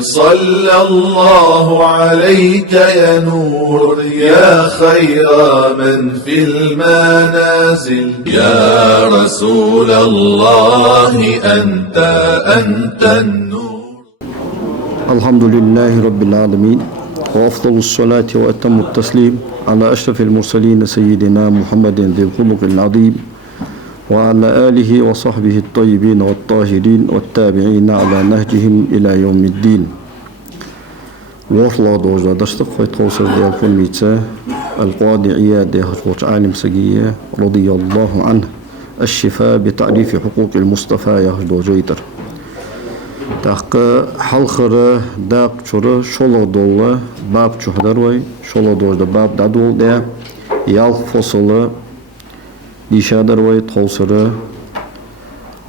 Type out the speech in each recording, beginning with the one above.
صلى الله عليك يا نور يا خير من في المنازل يا رسول الله أنت النور. الحمد لله رب العالمين، وأفضل الصلاة وأتم التسليم على أشرف المرسلين سيدنا محمد ذي الخلق العظيم وعلى آله وصحبه الطيبين والطاهرين والتابعين على نهجهم إلى يوم الدين. وورلا دوجا دشتق فيتقوصر ديال كلميته القاضي عياد يهجوش عالم سقية رضي الله عنه الشفاء بتعريف حقوق المصطفى يهجو جيدر تحق حلخر داق شر شولا دولا باب شهدروي شولا دوجا باب دادول ديا يالق فصل ديشادروي تقوصر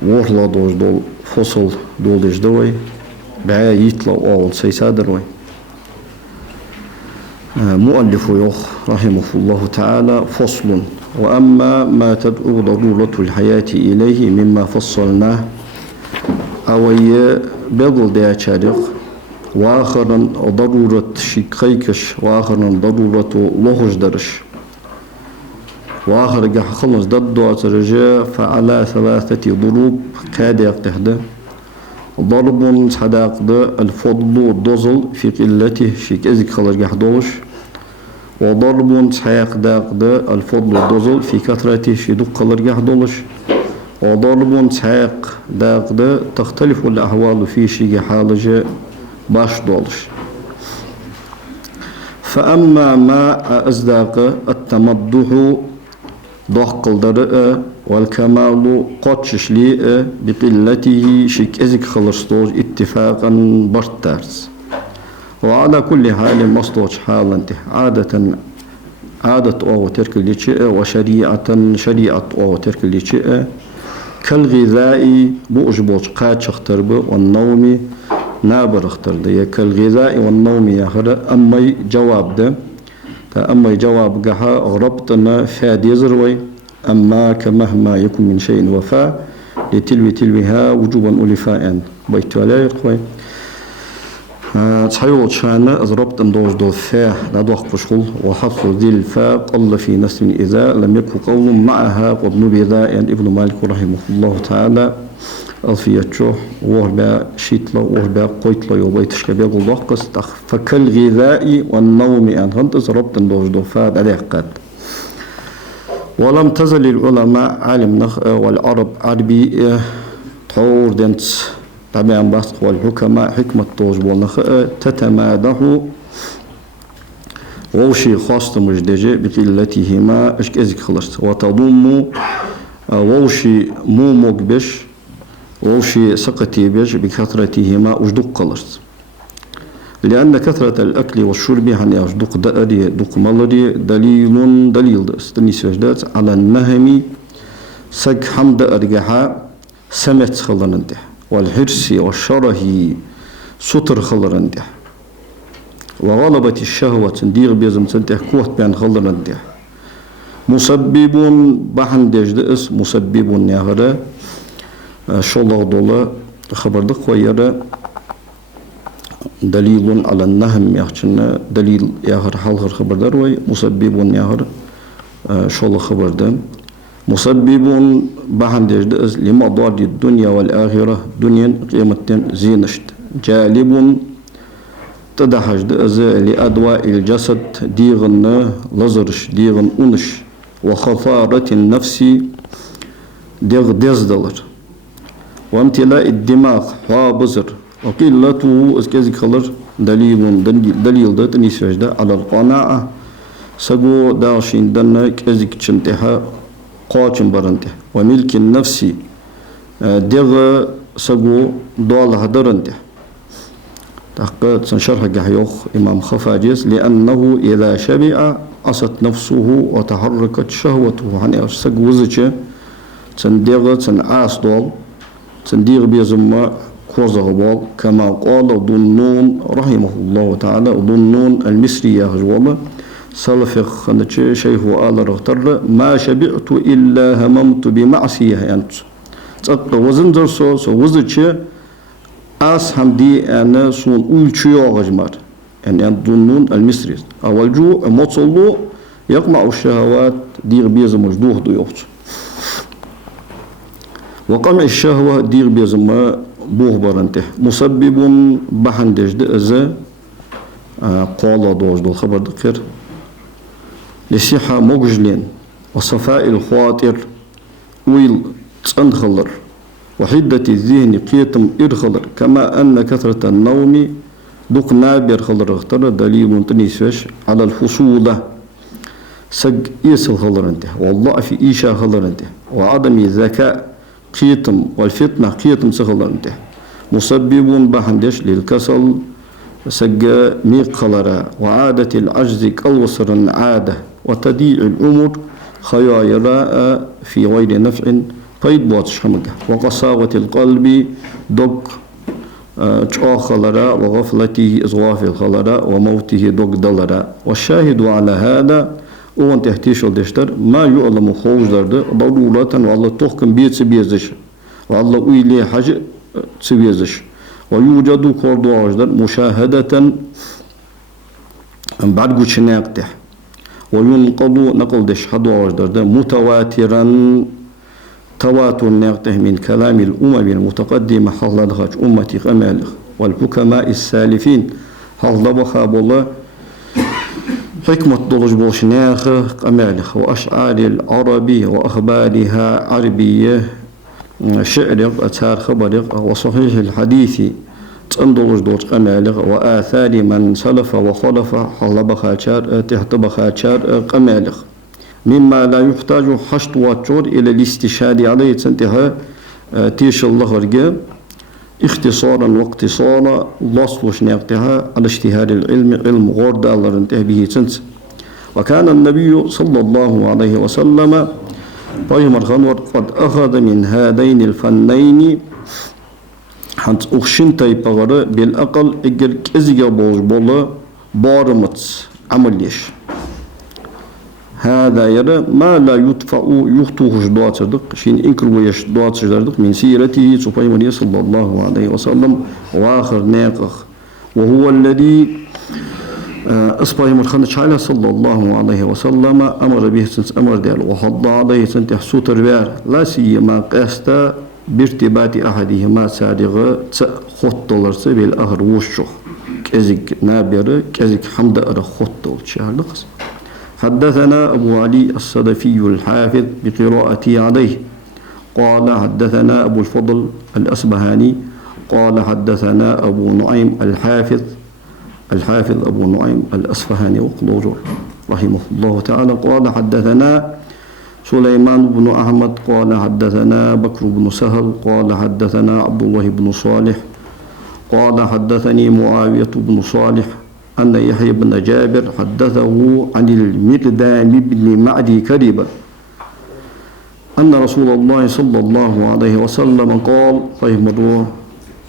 وورلا دوج دول فصل دول دجدوي بعا يطلع أول سيسادروي. مؤلف يخ رحمه الله تعالى فصل: وأما ما تدعو ضرورة الحياة إليه مما فصلناه أوي بضل ديا شارق وآخرا ضرورة شكيكش وآخرا ضرورة لهج درش وآخر جح خلص ضد رجاء فعلى ثلاثة ضروب قاد يقتهد: ضرب صداق الفضل الضزل في قلته شيك ازك خلص جح دولش، وضرب صحيق داق الفضل الضزل في كثرته شي خلص جح دولش، وضرب صحيق داق تختلف الأحوال في شي حالج باش دولش. فأما ما أصداق التمدح ضحق الدرء والكمال قدش لي بقلته شك ازك خلصتوج اتفاقا برتارس. وعلى كل حال مصدوج حالا عادة أو ترك اللي وشريعة أو ترك اللي كالغذاء بوجبوج قاد شخترب والنوم نابر اخترد كالغذاء والنوم يخر أمي جواب ده أما جواب جها ربطنا فاد يزروي أما كمهما يكون من شيء وفاء لتلوها وجوبا ألفاء بيت ولا يقوي تحيول شانا أزربط دوج دو فاء لا دوخ قشول وحفظ ذي الفاء قل في نسل إذا لم يكن قول معها وابن بذا يعني ابن مالك رحمه الله تعالى ألفيتشو وهبا شيتلا وهبا قويتلا يوبيتش كبير وضحقس فكالغذاء والنوم أن هنت زربط دوج دو فاء عليه قد. ولم تزل العلماء عالم نخ والعرب عربي طور دنس طبعا بس والحكماء حكمة توج والنخ تتمادح ووشي خاصة مجدجة بقلتهما اشك ازك خلصت وتضم ووشي مو مقبش ووشي سقتي بيج بكثرتهما أجدق قلصت. لأن كثرة الأكل والشرب يعني أجدق دأري دق ملري دليل استني سجدات على النهم سج حمد أرجحا سمت خلرنده والحرص والشره ستر خلرنده وغلبة الشهوة دير بيزم تنته قوة بين خلرنده مسبب بحن دجدس مسبب نهره شولغ دولا خبردق ويرى دليل على النهم يحشنا دليل ياهر حالغر خبردار وي مسبب ياهر شولغ خبردار مسبب بحن دجدس لمضار الدنيا والآخرة دنيا قيمة زينشت جالب تدحج دأز لأدواء الجسد ديغن لزرش ديغن أنش وخطارة النفس ديغ ديزدلر وامتلاء الدماغ حابزر وقلته اسكازي خلر دليل ده تنسيجده على القناعة سقو داشين دنا كازيك تشنتها قاچن برنته وملك النفس دغ سقو دول هدرنته تحقيق سنشرح جحيوخ إمام خفاجيس لأنه إذا شبع أصت نفسه وتحركت شهوته يعني سقو زيچه تندغ تنعاس دول تندير بيزم كوزغبال كما قال ظنون رحمه الله تعالى ظنون المصري يهجوما سلفخ نتشي شيخ آل رغتر ما شبعت إلا هممت بمعصية أنت تقل وزن درسو وزتشي أس همدي أنا سون أولشيو غجمر يعني الظنون المصري أول جو متصلو يقمع الشهوات دير بيز مجدوه ضيوت وقمع الشهوة دير بيز ما بوه برنته مسبب بحندج دأزة قال دوج دو خبر دقير لصحة مجلين وصفاء الخواطر ويل تنخلر وحدة الذهن قيتم إرخلر كما أن كثرة النوم دوك نابر خلر اختر دليل تنيسوش على الفصولة سج إيسل خلر انته والله في إيشا خلر انته وعدم الذكاء قيتم والفتنة قيتم سخلر انته مسبب بحندش للكسل سج ميق خلرا وعادة العجز كالوصر عادة وتضييع الأمور خيايراء في غير نفع قيد بواتش حمقة وقساوة القلب دق خلرا وغفلته إزغاف خلرا وموته دق دلرا والشاهد على هذا وان تحتيش الدشتر ما يعلم خوش درد ضرورة والله تحكم بيت سبيزش والله ويلي حاجة سبيزش ويوجد كوردو عجدر مشاهدة بعد قوش ناقته وينقض نقل دش حدو عجدر متواترا تواتر ناقته من كلام الأمم المتقدمة حل دخج أمتي غمالغ والحكماء السالفين حل دبخا بالله حكمة دولج بوشناخ قمالغ وأشعار العربي وأخبارها عربية شعر أتار خبر وصحيح الحديث تندلج دوت قمالغ وآثار من سلف وخلف حل بخاتشار تحت بخاتشار قمالغ مما لا يحتاج حشد واتشور إلى الاستشهاد عليه تنتهى تيش الله رجال اختصارا واقتصارا لص وشناقتها على اشتهار العلم علم غورد الله انتهى به تنس وكان النبي صلى الله عليه وسلم بايمر خنور قد أخذ من هذين الفنين حنت أخشن تيبغر بالأقل إجر كزيجا بوج بولا بارمت عمليش هذا يرى ما لا يدفع يخطوه جدوات صدق شين إنكر ويش دوات صدق من سيرته سبحانه صلى الله عليه وسلم وآخر ناقخ وهو الذي أصبح مرخنش على صلى الله عليه وسلم أمر به سنس أمر ديال وحض عليه سنت حسوت الربار لا سيما قاستا بارتباط أحدهما سارغ خط الرس بالأهر وشخ كزك نابر كزك حمد أر خط الشهر حدثنا أبو علي الصدفي الحافظ بقراءتي عليه قال حدثنا أبو الفضل الأصبهاني قال حدثنا أبو نعيم الحافظ أبو نعيم الأصفهاني وقلوجر رحمه الله تعالى قال حدثنا سليمان بن أحمد قال حدثنا بكر بن سهل قال حدثنا عبد الله بن صالح قال حدثني معاوية بن صالح أن يحيى بن جابر حدثه عن المقدام بن معدي كربة أن رسول الله صلى الله عليه وسلم قال فيهمدوه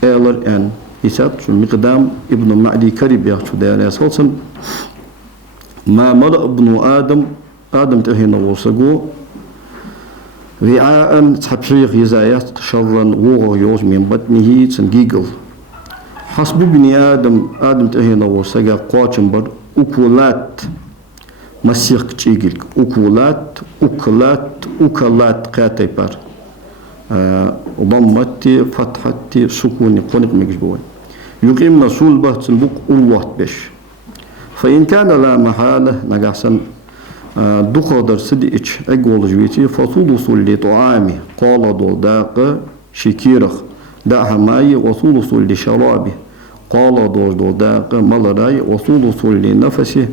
إيلر أن يسات المقدام ابن معدي كرب يحشو ديالي صلصا ما ملأ ابن آدم تهينا وصقو رعاء تحبشيخ يزايات شرا وغيوز من بطنه تنجيقل حسب ابن آدم تهينا وصقا قواتنبر أكولات مسيق تشيقل أكلات قاتي بار ضمتي فتحتي سكوني قنق مجبوي يقيم صلبة تنبق الله بش فإن كان لا محالة نقعسن دقدر سدئش أقول جويتي فثلث لطعامه قال داق شكيرخ دعها ماي وثلث لشرابه قال داق ملراي وثلث لنفسه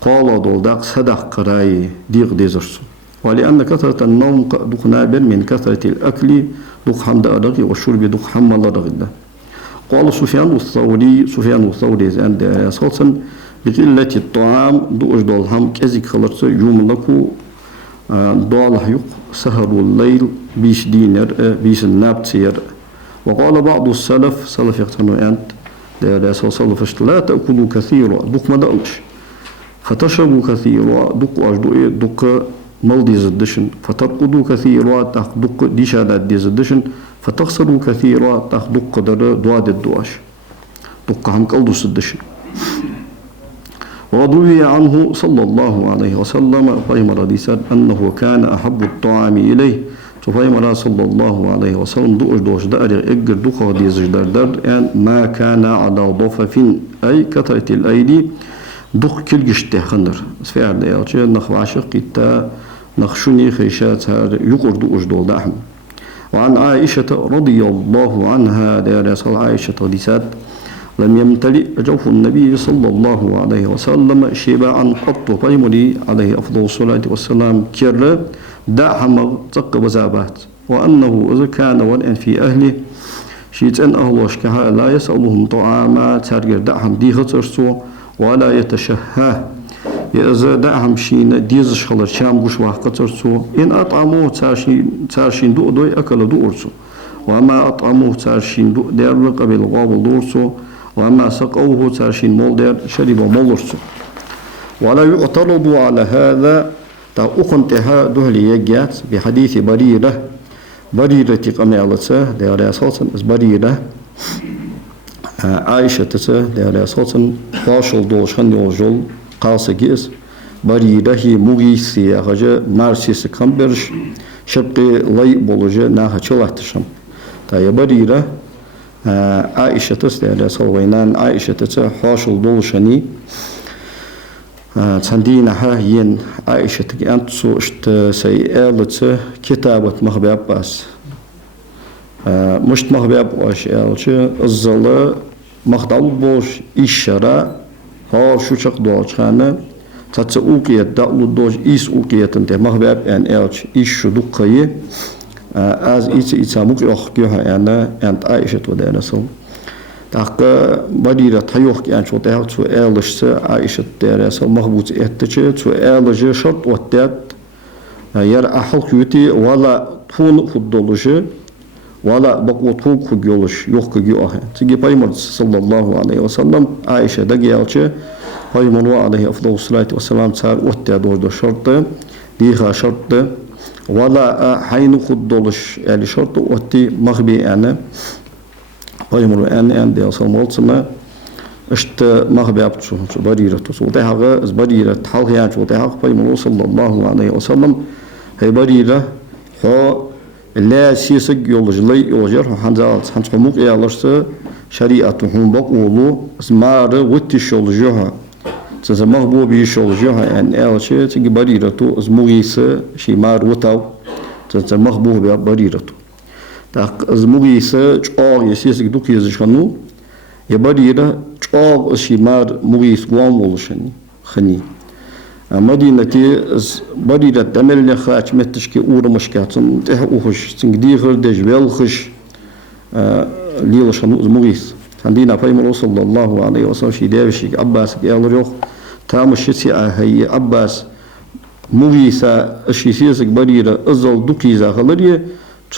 قال داق صدق قراي ديق ديزرسو ولأن كثرة النوم دق نابر من كثرة الأكل دق حمد أرغي والشرب دق حمل أرغي قال سفيان الثوري عند أساسا بقلة الطعام دو أجدال هم كذك خلص يوم لكو ضال حيق سهر الليل بيش دينر بيش الناب سير وقال بعض السلف سلف يقتنوا أنت ده سلف لا تأكلوا كثيرا دق ما دقلش فتشربوا كثيرا دق أجدو دق مال دي زدشن فترقدوا كثيرا دق ديشادات دي زدشن فتخسر كثيرا تاخدق قدر دواد الدواش دق هم قلدس الدش. وروي عنه صلى الله عليه وسلم فهم رديسات أنه كان أحب الطعام إليه فهم صلى الله عليه وسلم دوش دار إجر دوخ ديز دار ما كان على ضفف أي كثرة الأيدي دخ كل جشته خنر فعل يالش نخ عاشق كتا نخشني خيشات هذا يقرد أجدول دحم. وعن عائشة رضي الله عنها دار عائشة رديسات لم يمتلئ جوف النبي صلى الله عليه وسلم شبعا قط فيملي عليه أفضل الصلاة والسلام كر دعم تق وزابات وأنه إذا كان والآن في أهله شيت أن أهلوش كها لا يسألهم طعاما ترجع دعم دي خطرسو ولا يتشهاه إذا دعم شين ديزش خلر شام قش وحقترسو إن أطعموه تارشين دو دوي أكل دو أرسو وما أطعموه تارشين دو دير قبل غاب دورسو وما سقوه تارشين مول دير شرب مولرسو. ولا يعترض على هذا تا أخنتها دهلي يجات بحديث بريرة قميلته دير أساسا بريرة عائشة دير أساسا فاشل دوش خندي وجل قاسقيس بريرة هي مغيثية هجا مارسيس كمبرش شرقي لي بولوجة ناها چلاتشم تا بريرة عائشة دير أساسا عائشة فاشل دوشني تندينها ين عائشة أنتسو اشت سيئلت كتابة مخبي عباس مشت مخبي عباس يالش الزلا مخدال بوش إشارة ها شو شق دوش خانة تتسوقية دالو دوش إيس أوقية تنته مخبي عب أن يالش إيش دقية از إيس مك يخجها أنا أنت عائشة ودانا سو تاق بديرة تيوخ كأن شو تاق شو إيلش عائشة ترى مخبوط إهتش شو إيلش شرط وتات ير أحل كيوتي ولا تون خدولش ولا بقو تون خجولش يوخ خجوه تيجي بيمر صلى الله عليه وسلم عائشة دقيقة بيمر عليه أفضل الصلاة والسلام صار وتات دور شرط ديها شرط ولا حين خدولش يعني شرط وتي مخبي أنا بيمر أن دي أصلا مالتما اشت مخبي أبتشو بريرة وتهاغ بريرة حال هي عن وتهاغ بيمر صلى الله عليه وسلم هي بريرة هو لا سيسق يولج لي يوجر حنزات حنسموك يالرس شريعتهم بقولوا اسمار وتش يولجها تسمى بوبي يولجها يعني ألشة تيجي بريرة اسمويس شيمار وتاو تسمى بوبي بريرة تاق اسمويس جاء يسيسق دوك يزشانو يبريرة جاء شيمار مويس قام ولشني خني مدينتي بريرة دمل نخاش متشكي أور مشكاتن تهوخش تنقديخر دجوال خش ليلشانو اسمويس عندنا فيما صلى الله عليه وسلم شي داوشي عباس قال روح تامشتي هي عباس مويسا شي سيسق بريرة ازل دوكيزا خلريه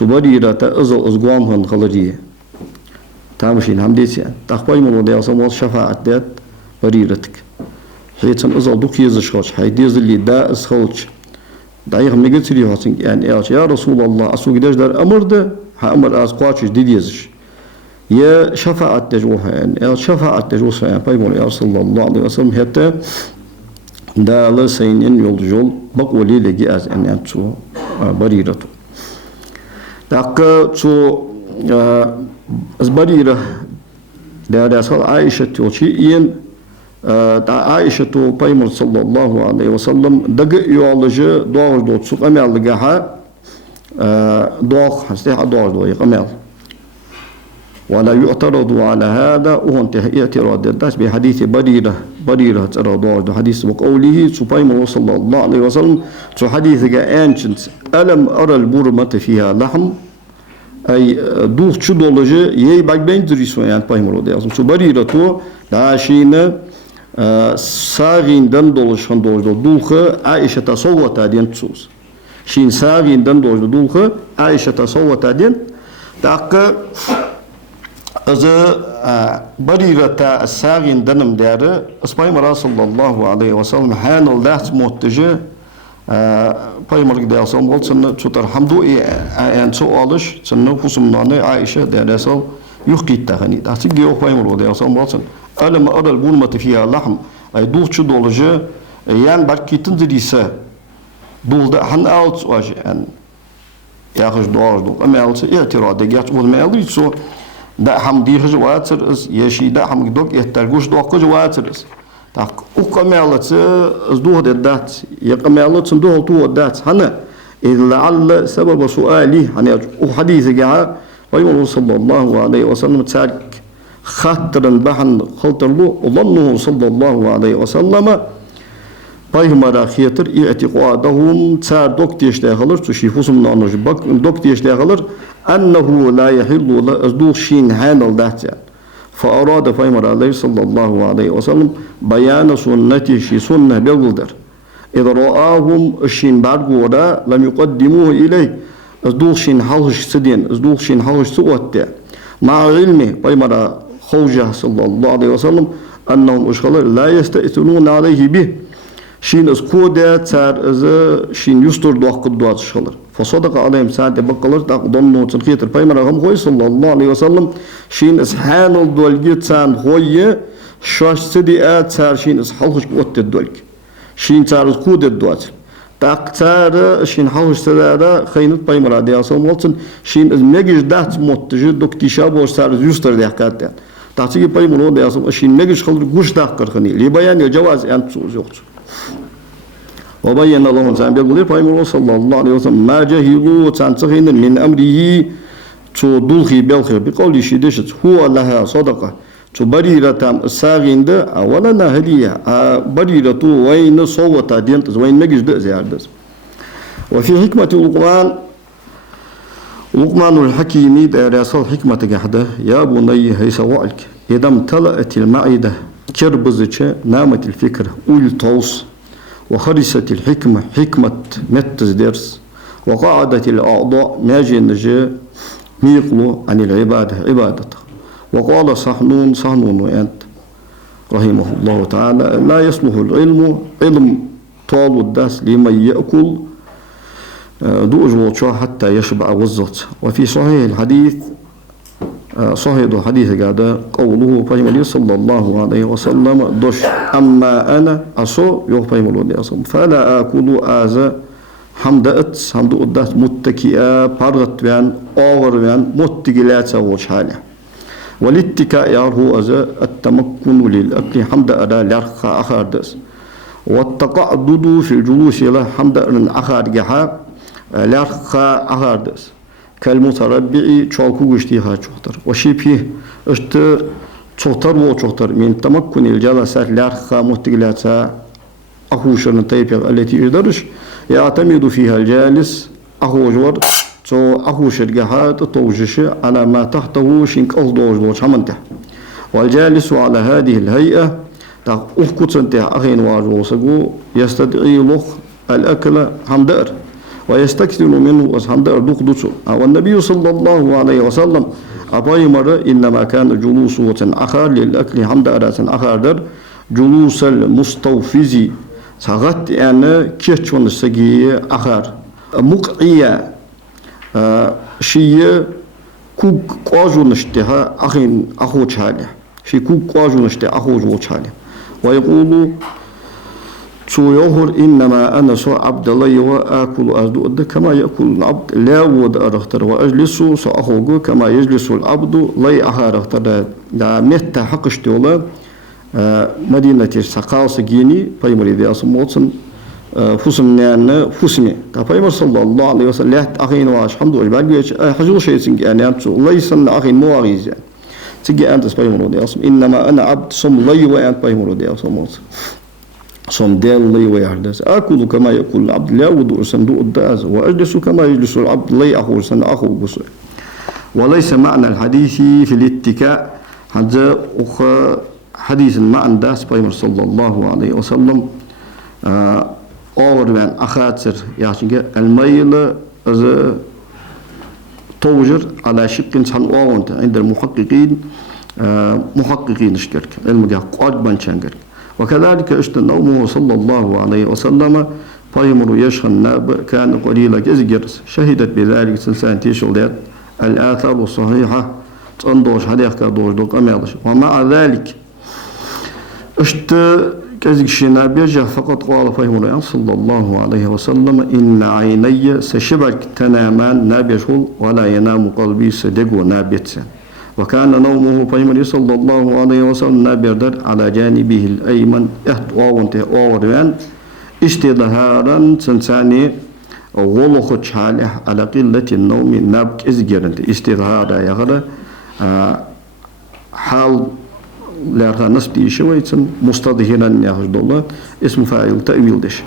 بريرة تأزل أزقامهن خلريه تامشين همديتي تخبي من ودي أصلا شفاعة دات بريرتك هيتن أزل دوكيز شخص هيديز اللي دا أسخلش دايخ ميجت لي هاتين يعني يا رسول الله أسوق داش دار أمر ده هأمر أزقاتش ديديزش يا شفاعة تجوها يعني شفاعة تجوها يعني بايمون يا رسول الله عليه وسلم حتى دا لسين يولجول بقولي لجي أز أن أنتو بريرته تاق تو بريرة دا رسول عائشة توشيين تا عائشة بايمون صلى الله عليه وسلم دق يولج دوغ دوت سوق أمال لجاها دوغ حستيح دوغ دوغ يقمال ولا يعترض على هذا وانت اعتراض الناس بحديث بريرة ترى حديث وقوله سبحانه صلى الله عليه وسلم حديث أنشنت ألم أرى البرمة فيها لحم أي دوخ شدولجة يي باك بين دريسو يعني بايمرو دي أصلا بريرة تو داشين ساغين دن دولش خان دولش دوخ عائشة تصوت دين تسوس شين ساغين دن دولش دوخ عائشة تصوت دين تاق بريرة الساغين دنم داره اسمعي مرا صلى الله عليه وسلم حان الله موتجه Peygamber de alsam bol sınna tutar hamdu en sualış sınna kusumnane Aişe de resal yuqit hani asig yok Peygamber de alsam bol sın alama adal bulmat fiha lahm ay dulçu dolucu yan barkitin dirise dulda han out was en ergens doordoen. En mensen irtiraat de gert wordt mij iets zo dat ham die gewater is, je ziet dat ham gedok het daar goed door gewater is. Dat ook kan melden is door dat je kan melden zijn door toe dat hanna إلا سبب سؤالي يعني وحديث جاء ويقول صلى الله عليه وسلم تسالك خاطرا بحن خلطر له وظنه صلى الله عليه وسلم Peygamber'e khiyetir i'tiqadahum tsar doktiyeşle kalır tuşifusum nanoj bak doktiyeşle kalır ennehu la yahillu la azdushin hanal dahta fa arada Peygamber aleyhi sallallahu aleyhi ve sellem bayana sunnati şi sunne beldir إذا رآهم الشين بعد وراء لم يقدموه إليه أصدوشين حلش سدين أصدوشين حلش سوت مع علمه Peygamber خوجه صلى الله عليه وسلم أنهم أشخاص لا يستأثرون عليه به شين اسكودا تار از شين يستر دوق دوات شخلر فصدق عليهم ساعه بقلر ضمنوا تنخيتر Peygamber خوي صلى الله عليه وسلم شين اسحان الدولجي تان خوي شاش سدي تار شين اسحلش قوت الدولج شين تار اسكودا دوات تاق تار شين حلش تدار خينت Peygamber عليه الصلاه والسلام شين از ميجش دات موتجي دوكتيشا بوش تار يستر دحكات تاتي Peygamber عليه الصلاه شين ميجش خلر غش داقر خني لبيان الجواز انت يوقت وبين الله تعالى بيقول Peygamber sallallahu aleyhi ve sellem ma jahilu tansahin min amrihi tudulhi belkhir biqawli shidish huwa laha sadaqa tubariratam saginde awalana hadiya bariratu wayn sawata dient wayn megizde ziyardas وفي حكمة لقمان الحكيم دراسة حكمة جحده يا بني هيس وعلك إذا امتلأت المعدة كربزتش نامت الفكرة والتوص وخرست الحكمة حكمة نتز درس وقعدت الأعضاء ماجنج ميقلو عن العبادة عبادته وقال صحنون وأنت رحمه الله تعالى لا يصلح العلم علم طال الداس لمن يأكل دوج حتى يشبع وزت وفي صحيح الحديث صحيح الحديث قال قوله Peygamber صلى الله عليه وسلم دش أما أنا أصو يوم Peygamber فلا أكل أذا حمدت أدت متكئة بارغت بان أور بان متقلات سوش حاله والاتكاء هو أذا التمكن للأكل حمد أدا لرخا أخر دس والتقعدد في الجلوس له حمد أن أخر جحا لرخا أخر دس كالمتربع çoğalku güçtüha çoğtar. O şipi işte çoğtar min tamakkun il jalasat larha muhtiglata ahuşun tayyiq التي يدرش يعتمد فيها الجالس ahujwar so ahushir gahat توجش على ما تحته شنك أصدوج دوش همنته والجالس على هذه الهيئة أخكتنت أخين واجوسقو يستدعي لخ الأكل همدار ويستكثر منه أصحاب دخدوسه والنبي صلى الله عليه وسلم أبايمر إنما كان جلوسه أخر للأكل حمد أراس أخر در جلوس المستوفزي سغت أنا كيتشون السجي أخر مقعية شيء كوك قاجون اشتها أخين أخو شاله شيء كوك قاجون اشتها أخو شاله ويقول يظهر إنما أنا سو عبد الله وآكل أزدود كما يأكل العبد لا ود أرختر وأجلس سأخوج كما يجلس العبد لا أخرختر لا مت حقشت ولا مدينة السقاو سجيني Peygamber إذا أسموتن فسمنا فسمي Peygamber صلى الله عليه وسلم أخين واش الحمد لله بعد حجول شيء سنج يعني أنت ليس أخين مواعيز يعني تجي أنت Peygamber إذا أسم إنما أنا عبد صم لي وأنت Peygamber إذا أسموتن صم دال لي ويحدث أكل كما يأكل العبد لا وضوء صندوق الداز وأجلس كما يجلس العبد لا أخو سن أخو بصر وليس معنى الحديث في الاتكاء هذا حديث معنى داس Peygamber صلى الله عليه وسلم أور من أخاتر يعني الميل از توجر على شق سن أونت عند المحققين اشترك علم جا قاد بنشانجر وكذلك اشتنومه صلى الله عليه وسلم فيمر يشخن ناب كان قليلا كزجرس شهدت بذلك سنسان تيشولات الآثار الصحيحة تندوش حديث كدوش دوك أميالش. ومع ذلك اشت كزج شناب يجه فقط قال فيمر صلى الله عليه وسلم إن عيني سشبك تنامان نابيشول ولا ينام قلبي صدق نابيتسن. وكان نومه فيمر صلى الله عليه وسلم نابيردر على جانبه الأيمن وانته أوريان استظهارا سنساني غلق حاله على قلة النوم نابك إزجرنت استظهارا يغرى حال لأرها نسبتي شوية مستظهرا يهجد الله اسم فاعل تأويل دش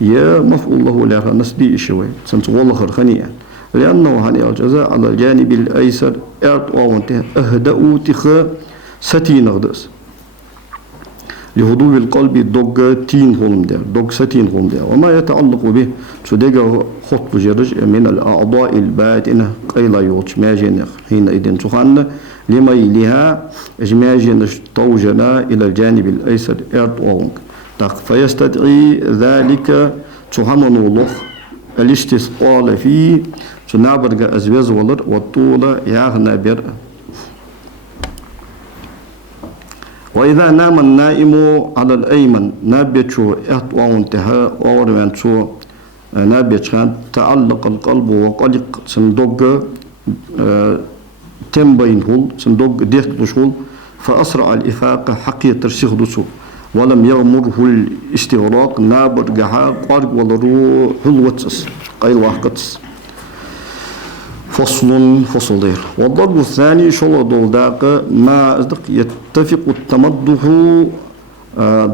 يا مفعول له لأرها نسبتي شوية سنت غلق خنيا لأنه هني الجزاء على الجانب الأيسر أرد وانته أهدأوا تخ ستين غدس لهدوء القلب دوغ تين هولم دير دوغ ستين هولم دير. وما يتعلق به تدقى خط جرج من الأعضاء الباطنة قيل يوتش ماجن حينئذ تخان لميلها ماجن توجنا إلى الجانب الأيسر إرد وونك فيستدعي ذلك تحمن الله الاستثقال فيه تنابرق أزواز ولر والطول يغنى بر. وإذا نام النائم على الأيمن نابتشو إحطوا وانتهاء وورمانتشو نابتشان تعلق القلب وقلق صندوق تنبين هول صندوق ديخ دشول فأسرع الإفاقة حقية ترسيخ دسو ولم يغمره الاستغراق نابر جحا قارق ولرو حلوتس قيل واحقتس. فصل دير. والضرب الثاني شلو دولداق ما أصدق يتفق التمدح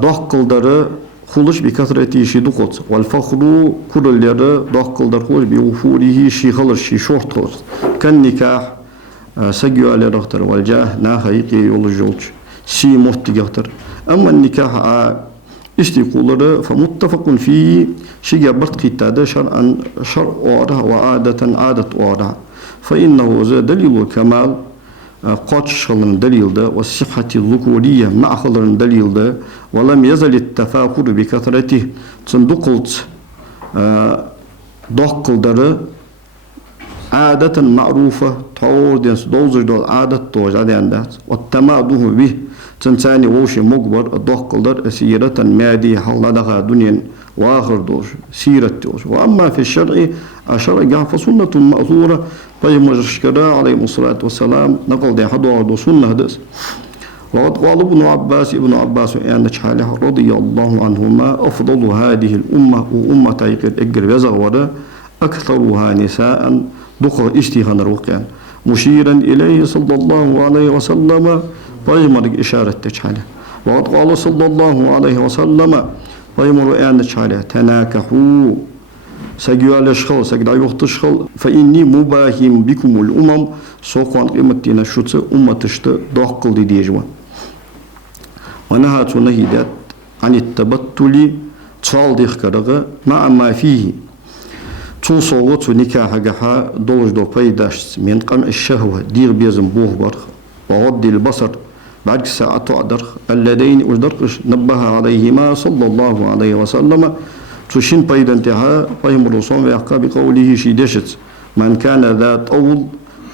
دقل در خلش بكثرة شي دقوت والفخر كل لر دقل در خلش بوفوره شي خلش شي شورت خلش كالنكاح سجوا على رختر والجاه ناخيقي يولجوج شي مهتجختر. أما النكاح استيقولر فمتفق فيه شيء برت قتادة شرعا شرع وعادة عادة وعادة فإنه دليل الكمال قاتش خلن دليل ده والصحة الذكورية مع خلن دليل ده ولم يزل التفاخر بكثرته صندوقلت دقل در عادة معروفة طور دينس دوزر دول عادة توجع ديندات والتماده به تنساني ووشي مقبر الدقل در سيرة مادية حول دغا دنيا وآخر دوش سيرة دوش. وأما في الشرع فسنة مأثورة فيمجشكرا عليه الصلاة والسلام نقل دي حدوه دو سنة دس. وقد قال ابن عباس يعني حاله رضي الله عنهما أفضل هذه الأمة وأمة تيقر إقر يزغور أكثرها نساء دخل اشتهان الوقيان مشيرا إليه صلى الله عليه وسلم فيمر إشارة تجعله. وقد قال صلى الله عليه وسلم فيمر أن تجعله تناكحوا سجوا الشخل سجدا يوقت الشخل فإني مباهم بكم الأمم سوقان قيمتنا شتى أمة تشت دقل ديجوا. ونهى تنهيدات عن التبتل تصالح كرغة مع ما فيه تصوت نكاح جحا دوج دو بيداش من قمع الشهوة دير بيزم بوه برخ وغض البصر بعد ساعة تعدر اللذين أجدرقش نبه عليهما صلى الله عليه وسلم تشين بيد انتهاء فهم الرسول ويحقى بقوله شيدشت من كان ذات أول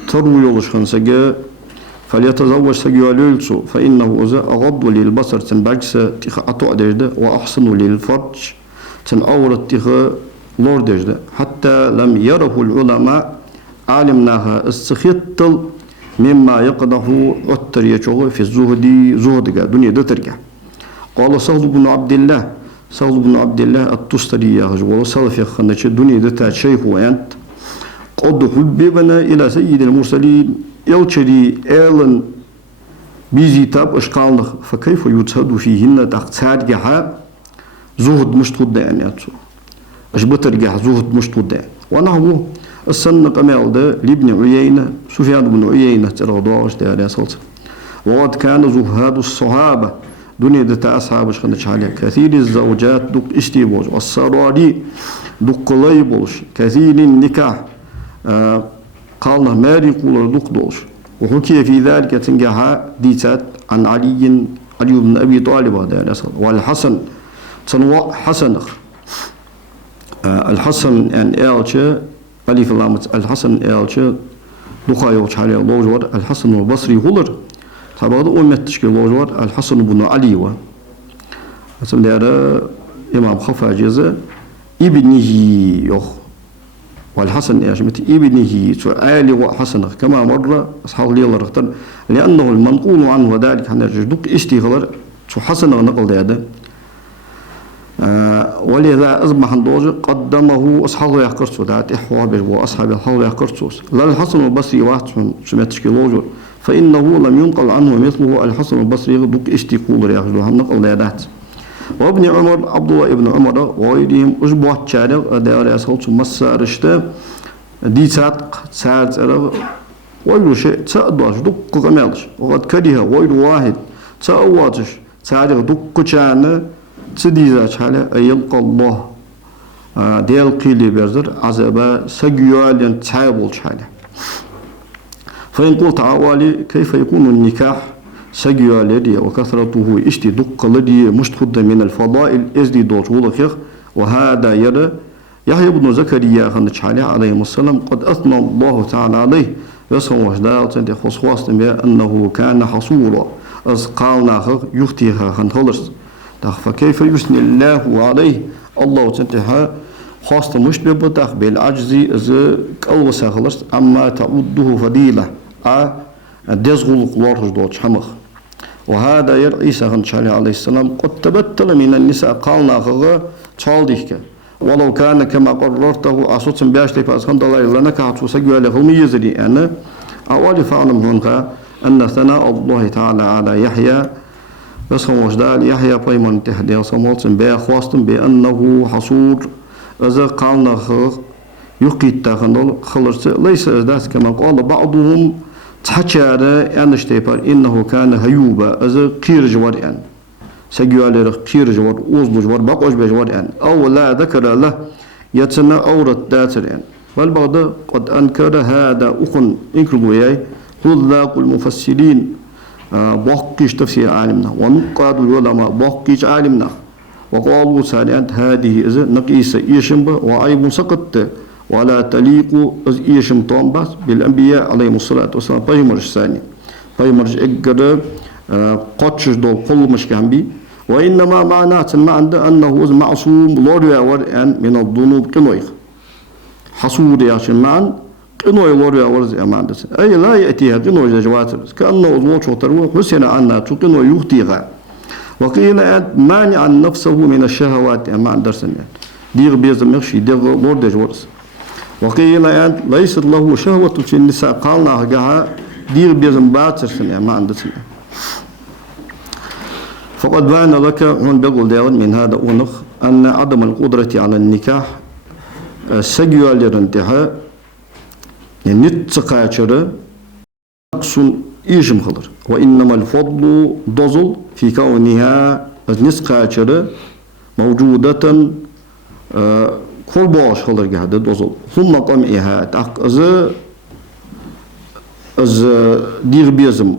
تروي يلشخن سجا فليتزوج سجا ليلسو فإنه أغض للبصر تنبعكس تخ أتعدر وأحسن للفرج تنأورت تخ لوردجد حتى لم يره العلماء علمناها السخيطل مما يقضه التريجه في زهد دنيا دترجع. قال سهل بن عبد الله التستري يهجو سلف يخنش الدنيا دتا شيخ وانت قد حببنا الى سيد المرسلين يلشري ايلن بيزي تاب اشقالنخ فكيف يتهد فيهن تقتارجها زهد مش تودعني أشبترجع زهد مش تودعني. ونحو السنة قمال ده لابن عيينة سفيان بن عيينة ترغضاش ده عليه الصلاة. وقد كان زهاد الصحابة دنيا ده أصحاب شخنش عليها كثير الزوجات دق اشتيبوش والسراري دق قليبوش كثير النكاح قالنا ماري قول دق دوش. وحكي في ذلك تنجح ديتات عن علي بن أبي طالب ده عليه الصلاة والحسن تنوى حسن الحسن أن ألشة ألف لامت الحسن ألشة دخايوش عليه لوجور الحسن البصري غلر تبغى أمتش لوجور الحسن بن علي و مثلا ده إمام خفا جزء ابنه يخ والحسن يشمت ابنه سؤال وحسن كما مر أصحاب لي الله رختن لأنه المنقول عنه وذلك عن الجدك اشتغل شو حسن نقل هذا ولذا أصبح الضوج قدمه أصحاب يحكرسو ذات إحوابه وأصحاب الحول يحكرسوس لا الحسن البصري واحد سمعت كيلوجر فإنه لم ينقل عنه مثله الحسن البصري دك اشتقول يأخذها النقل ذات وابن عمر عبد الله ابن عمر وغيرهم أشبه تشارع دار أسهل مسا رشته دي ساعات وغير شيء تأدواش دك قمالش وقد كره غير واحد تأواتش تاريخ دك كشانه تديزا شاله يلقى الله ديال قيلي برزر عذابا سجيال تابول شاله فإن قلت عوالي كيف يكون النكاح سجيال لدي وكثرته اشتي دق لدي مشتخد من الفضائل ازدي دوت ولخيخ وهذا يرى يحيى بن زكريا خنت شاله عليه السلام قد أثنى الله تعالى عليه يسمى وجدال تنتي خصوصا بأنه كان حصورا أز قالنا يختيها خنخلص فكيف يثني الله عليه الله تنتهى خاصة مش ببتخ بالعجز إذا قلو ساخلص أما تعده فضيلة دزغل قلورج دوت حمخ وهذا يرعي ساخن شالي عليه السلام قد تبتل من النساء قالنا خغا تشالديك ولو كان كما قررته أصوت بياش لفاس خند الله إلا نكعت سجوا لهم يزري أنا أولي فعلم هناك أن ثناء الله تعالى على يحيى بس هو وجدال يحيى بيمن تهدي صمولتن بيا خواستن بأنه حصور إذا قالنا يقيد تاخنول خلص ليس ذات كما قال بعضهم تحكى أن اشتبر إنه كان هيوبا إذا قير جوار أن سجوا قير جوار أوزب جوار بقوش بجوار أن أو لا ذكر له يتسنى أورد داتر أن والبعض قد أنكر هذا أخن إنكروا ياي خذاق المفسرين بوقيش تفسير عالمنا ونقاد العلماء بوقيش عالمنا وقالوا ثانيا هذه إذا نقيس إيشم وعيب سقط ولا تليق إيشم طنبس بالأنبياء عليهم الصلاة والسلام بيمرج ثاني بيمرج إجر قدش دول كل مش كامبي وإنما معناه أنه معصوم لوريا ورئان من الذنوب كنويخ حصول ياشن معن قنوي لوريا ورز أمانة أي لا يأتيها قنوي جواتر كأنه وضوط وتروح حسن عنها قنوي يغتيها وقيل مانع نفسه من الشهوات أمان درسنا دير بيزم يخشي دير لورد جورس وقيل ليست له شهوة في النساء قالنا هجها دير بيزم باتر سنة أمان درسنا فقد بان لك هون بقول داود من هذا أونخ أن عدم القدرة على النكاح سجوا لرنتها نتقاشر نقص إيشم خضر وإنما الفضل ضزل في كونها نتقاشر موجودة كل باش خضر جهد ضزل ثم قمعها از دير بيزم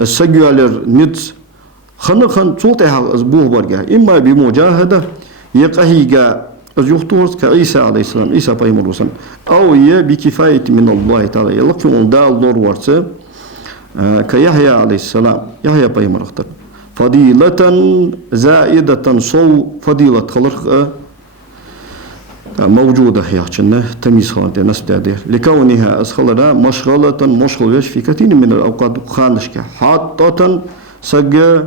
السجوا لرنت خن صوتها از بوه برجع إما بمجاهدة يقهيجا از يختورس كعيسى عليه السلام عيسى بيمر وسلم أو بكفاية من الله تعالى يلقي من دال دور ورثة كيحيى عليه السلام يحيى بيمر اختر فضيلة زائدة صو فضيلة خلق موجودة يحجنا تمييز خانته نسب هذه لكونها أسخلنا مشغلة في كثير من الأوقات خانشك حتى سجى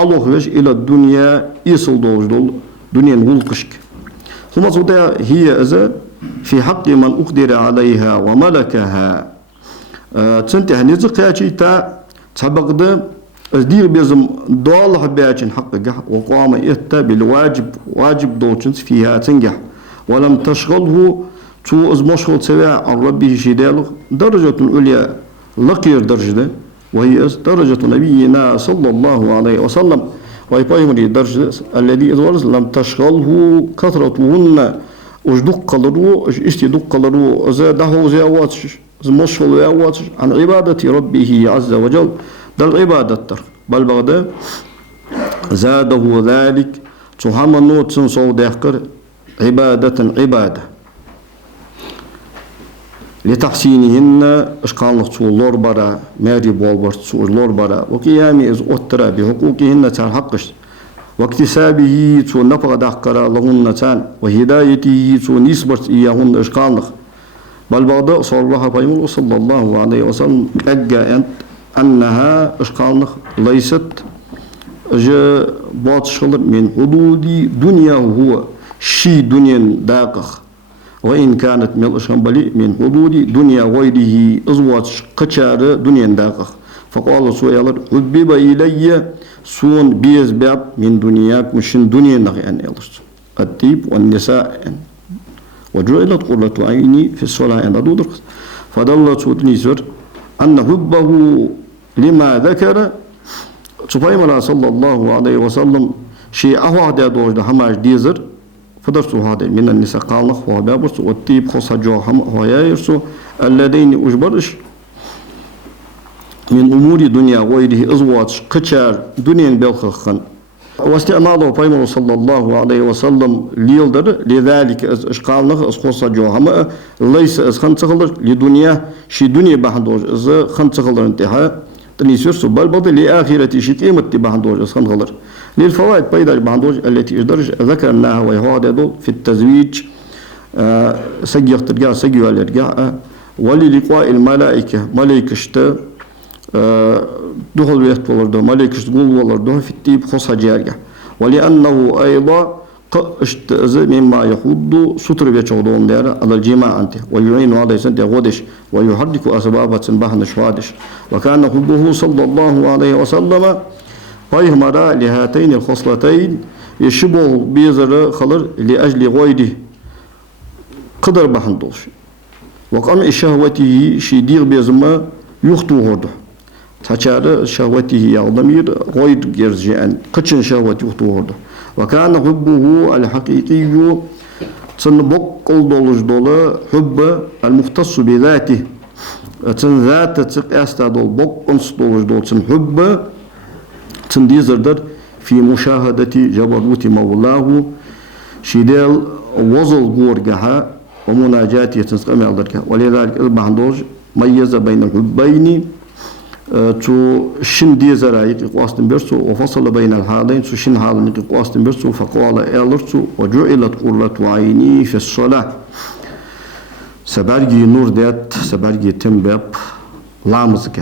الله إلى الدنيا يصل دول دنيا نقولكشك ثم صدق هي إذا في حق من أقدر عليها وملكها تنتهي نزقها تا سبق ده دير بيزم دول حبياتين حقك وقام إتا بالواجب واجب دوتشنس فيها تنجح ولم تشغله تو از مشغول سواء عن ربه شداله درجة العليا لقير درجة وهي درجة نبينا صلى الله عليه وسلم ويبايمري درجة الذي إذ لم تشغله كثرتهن وش دق لرو اشتي دق لرو إذا دهو زي أواتش مشغول زي أواتش عن عبادة ربه عز وجل دل عبادة بل بعد زاده ذلك تهمنو تنصو دهكر عبادة عبادة لتحسينهن إشقالنق تولور برا ماري بولبرت تولور برا وقيامي إز أترى بحقوقهن تان حقش واكتسابه تو نفق دحقرا لهن تان وهدايته تو نسبت إياهن إشقالنق بل بعد صلى الله صلى الله عليه وسلم أجا أنها إشقالنق ليست باتشغل من حدود دنيا هو شي دنيا داقخ وإن كانت من الشنبلي من حدود دنيا غيره أزواج قشار دنيا داقخ فقال سويلر حبب إلي سون بيز باب من دنياك مشن دنيا نغيان يلس الطيب والنساء وجعلت قرة عيني في الصلاة عند دودر فدل سودنيسر أن حبه لما ذكر سبحانه صلى الله عليه وسلم شيء أحد دوج هماش ديزر فدرسوا هذا من النساء قالنا هو بابرس والطيب خاصة جو هو يرسو الذين أجبرش من أمور دنيا غيره أزواج قشار دنيا بالخخن واستعماله بيمر صلى الله عليه وسلم ليلدر لذلك أشقالنا خاصة جو هم ليس خنتخلر لدنيا شي دنيا بحدوج خنتخلر انتهاء تنيسيرسو بل بضل لآخرة شي قيمة بحدوج خنتخلر للفوائد بيدر بحدوج التي ادرج ذكرناها وهذا في التزويج سجيق ترجع سجيو الارجاء وللقاء الملائكة ملائكة دخل ويحت ولرده ملائكة تقول ولرده في التيب خصها جارية ولأنه أيضا اشتأذ مما يخوض ستر بيتشغلون دارا على الجماع أنت ويعين هذا يسنت غودش ويحرك أسبابة بحن شوادش وكان حبه صلى الله عليه وسلم فيهمر لهاتين الخصلتين يشبه بيزر خلر لأجل غيره قدر بحن دوش وقمع شهوته شدير بيزما يخطو هرده تشار شهوته يا ضمير غير جرجان قتشن شهوته يخطو هرده وكان حبه الحقيقي تنبق دولج دولا حب المختص بذاته تن ذات تقاستا دول بق انس دولج دول تن حب تنديزردر في مشاهدة جبروت مولاه شدال وصل غورجها ومناجاته تنسقم على ولذلك البحندوج ميز بين الحبين تو شن ديزر يقواستن برسو وفصل بين الحالين تو شن حال يقواستن برسو فقال إلرسو وجعلت قرة عيني في الصلاة سبارجي نور ديت سبارجي تنباب لامزك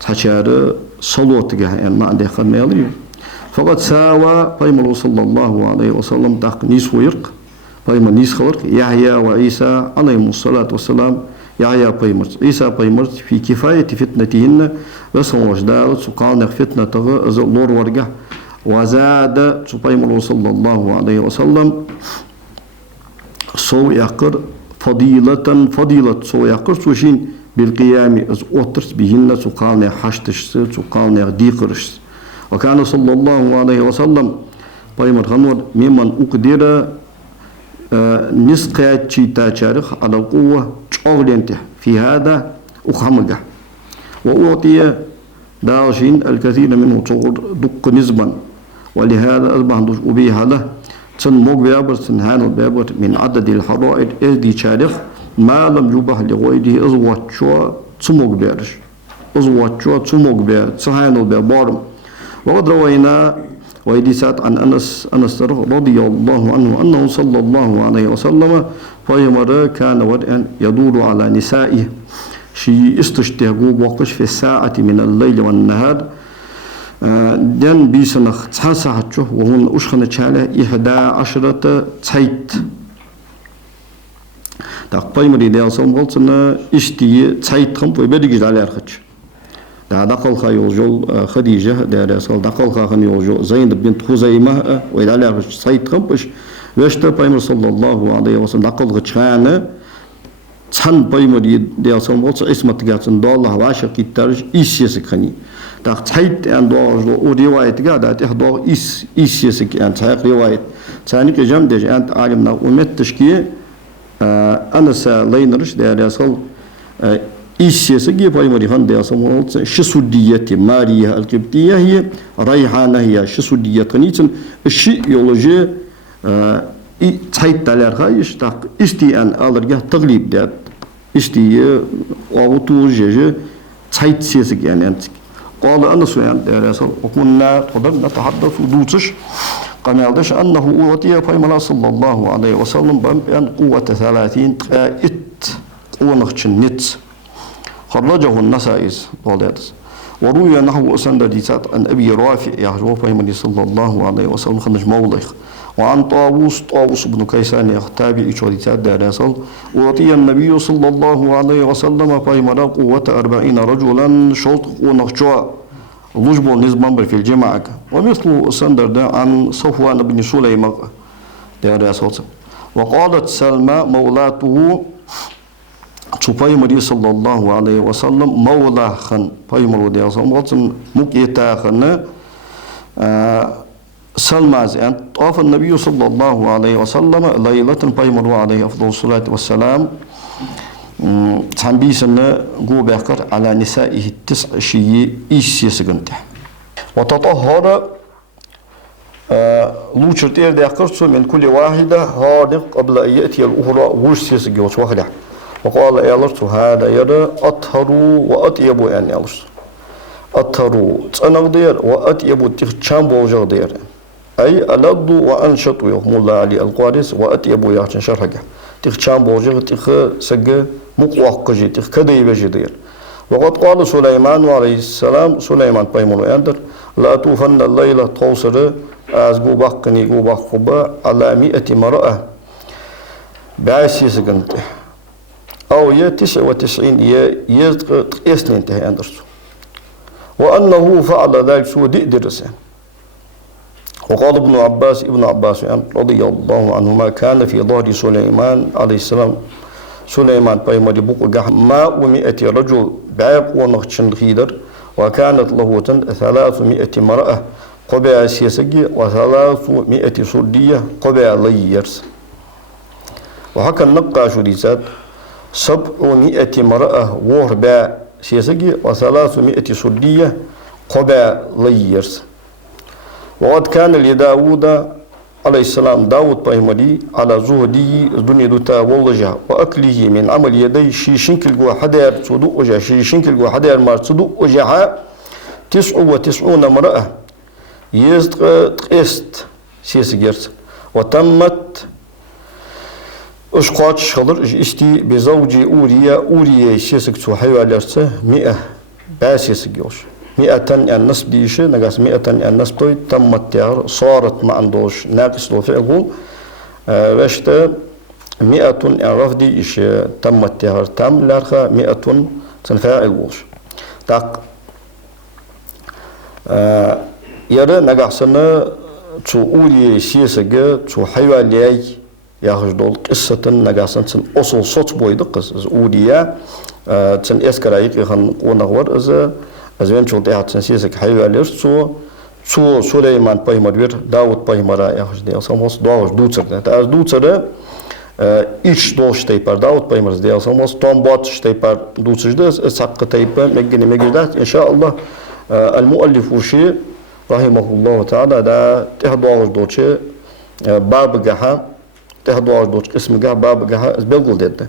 تشار صلوت جهان ما عنده خدمة يلي فقد ساوى بيمر صلى الله عليه وسلم تحق نيس ويرق بيمر نيس خلق يحيى وعيسى عليهم الصلاة والسلام يحيى بيمر عيسى بيمر في كفاية فتنتهن بس هو وجدال سقان فتنة لور ورجع وزاد بيمر صلى الله عليه وسلم سو يقر فضيلة سو يقر سوشين بالقيام از اوترس بهن سقالنا حشتش سقالنا ديقرش وكان صلى الله عليه وسلم بيمر خنور ممن اقدر نسقات تشيتا تاريخ على القوة شغلنته في هذا أخمجه وأعطي داشين الكثير منه تصور دق نسبا ولهذا أصبح أبيها له تنمو بيابر تنهان بيابر من عدد الحرائر إذ تاريخ ما لم يبح لغيره أزوات شو تموك بيرش أزوات شو تموك بير تسهانو بيبارم وقد روينا ويديسات عن أنس رضي الله عنه أنه صلى الله عليه وسلم فيمر كان ودعا يدور على نسائه شي استشتهقوا وقش في الساعة من الليل والنهار دين بيسنخ تحسحته وهن أشخن تشاله 11 تحيت تقبيمري دي أصلا قلتنا اشتي تحيت خمط ويبديك على أرخش دقل خا يوجو خديجة دار أصل دقل خا يوجو زينب بنت خزيمة وإلى على أرخش تحيت خمطش ويشتا بيمر صلى الله عليه وسلم دقل خشانة تحن بيمري دي أصلا قلت اسمه تقاتن دالله وعشق الترج إيش يسكني تحيت أن دار ورواية قاعدة إحضار إيش يسك أن تحقق رواية ثاني كجمع دج أنت عالمنا ومت تشكي أنا سلينرش دار أصل إيش يسك يبايمري خان دار أصل شسودية ماريا القبطية هي ريحانة هي شسودية قنيتن الشيء يولوجي تحيت على يشتاق اشتي أن ألرجع تغليب ده اشتي أو توجه تحيت سياسك يعني أنت قال أنس يعني وكنا قدرنا نتحدث ودوتش قال أنه أوتي فيما صلى الله عليه وسلم بأن قوة 30 قوة نت خرجه النسائي قال وروي نحو أسند ديسات عن أبي رافع يحجو فيما صلى الله عليه وسلم خنج مولخ وعن طاووس بن كيسان يختابي إشاريتات دارسل وأعطي النبي صلى الله عليه وسلم فيما قوة 40 رجلا شرط ونخشوا لجبوا نزمان في الجماعة ومثل سندر عن صفوان بن سليمان دارسل وقالت سلمى مولاته فيما صلى الله عليه وسلم مولا خن فيما دارسل مكيتا خن سلمى أن طاف النبي صلى الله عليه وسلم ليلة فيمر عليه أفضل الصلاة والسلام تنبيسنا جو بكر على نسائه 9 شيء إيش يسجنته وتطهر لوشرتير داكرت من كل واحدة هارق قبل أن يأتي الأخرى وش يسجوش واحدة وقال يالرت هذا يرى أطهر وأطيب أن يالرت أطهر تنقدر وأطيب تخشان بوجه دير أي ألد وأنشط يوم الله علي القارس وأطيب يحسن شرحك تخشان بوجه تخ سج مقوقجي تخ كدي بجدير وقد قال سليمان عليه السلام سليمان بيمون أندر لا توفن الليلة توصل أزجو بقني جو بقبة على 100 مرأة بعشي سجنته أو 99 يسنين تهي أندرسو وأنه فعل ذلك سوى درسه وقال ابن عباس رضي الله عنهما كان في ظهر سليمان عليه السلام سليمان بيمري بقى ما 100 رجل بعيق ونخشن خيدر وكانت له 300 مرأة قبع سيسجي و300 سردية قبع ليرس وهكا النقاش ديسات 700 مرأة وهربع سيسجي و300 سردية قبع ليرس وقد كان لداود عليه السلام داود بيمري على زهدي الدنيا دوتا والله وأكله من عمل يدي شيشنكل جو حدار صدوق وجه شيشنكل جو حدار مار صدوق وجه 99 امرأة يزقست سيسجرت وتمت أشقاط شغلر اشتي بزوجي أوريا سيسك سوحيو على 100 باس يسجوش 100 النصب ديش نقاس 100 النصب توي تمت تيار صارت ما عندوش ناقص لو فعله وشت 100 الرفدي إيش تمت تيار تم لارخا 100 تنفعل وش تاق يرى نقاسنا تو أوريا سيسك سوحيو عليه ياخذ دول قصة نجاسن تن أصل صوت بويد قصة أودية تن إسكرايك يخن قونغور از وين شو تيات سنسيسك حيو علير سو سليمان بايمر داود بايمرا ياخذ دي أصلا داوش دوتر تاز دوتر إيش دوش تيبر داود بايمر دي أصلا توم باتش تيبر دوتر ده ساق تيبر مجني إن شاء الله المؤلف وشي رحمه الله تعالى ده تهداوش دوتشي باب جها تهدوار دوش اسم جاه باب جاه بقول ده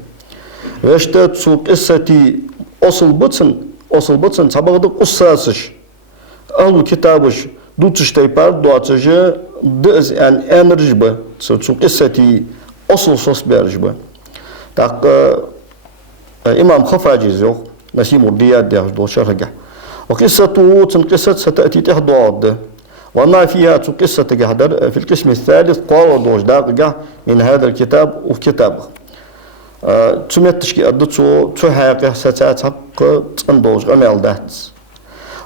واشتت سوق قصتي أصل بطن سبقت قصاصش أهل كتابش دوتش تيبار دواتش دز أن أنرجبه سوق قصتي أصل صوص بيرجبه تاق إمام خفاجي زوج نسيم الديات ده دوش رجع وقصته قصة ستأتي تهدوار ده وما فيها قصة جهدر في القسم الثالث قال دوش داقة من هذا الكتاب وفي كتابه تمتشكي أدتو تحقق ستاتحق تندوش أمال دات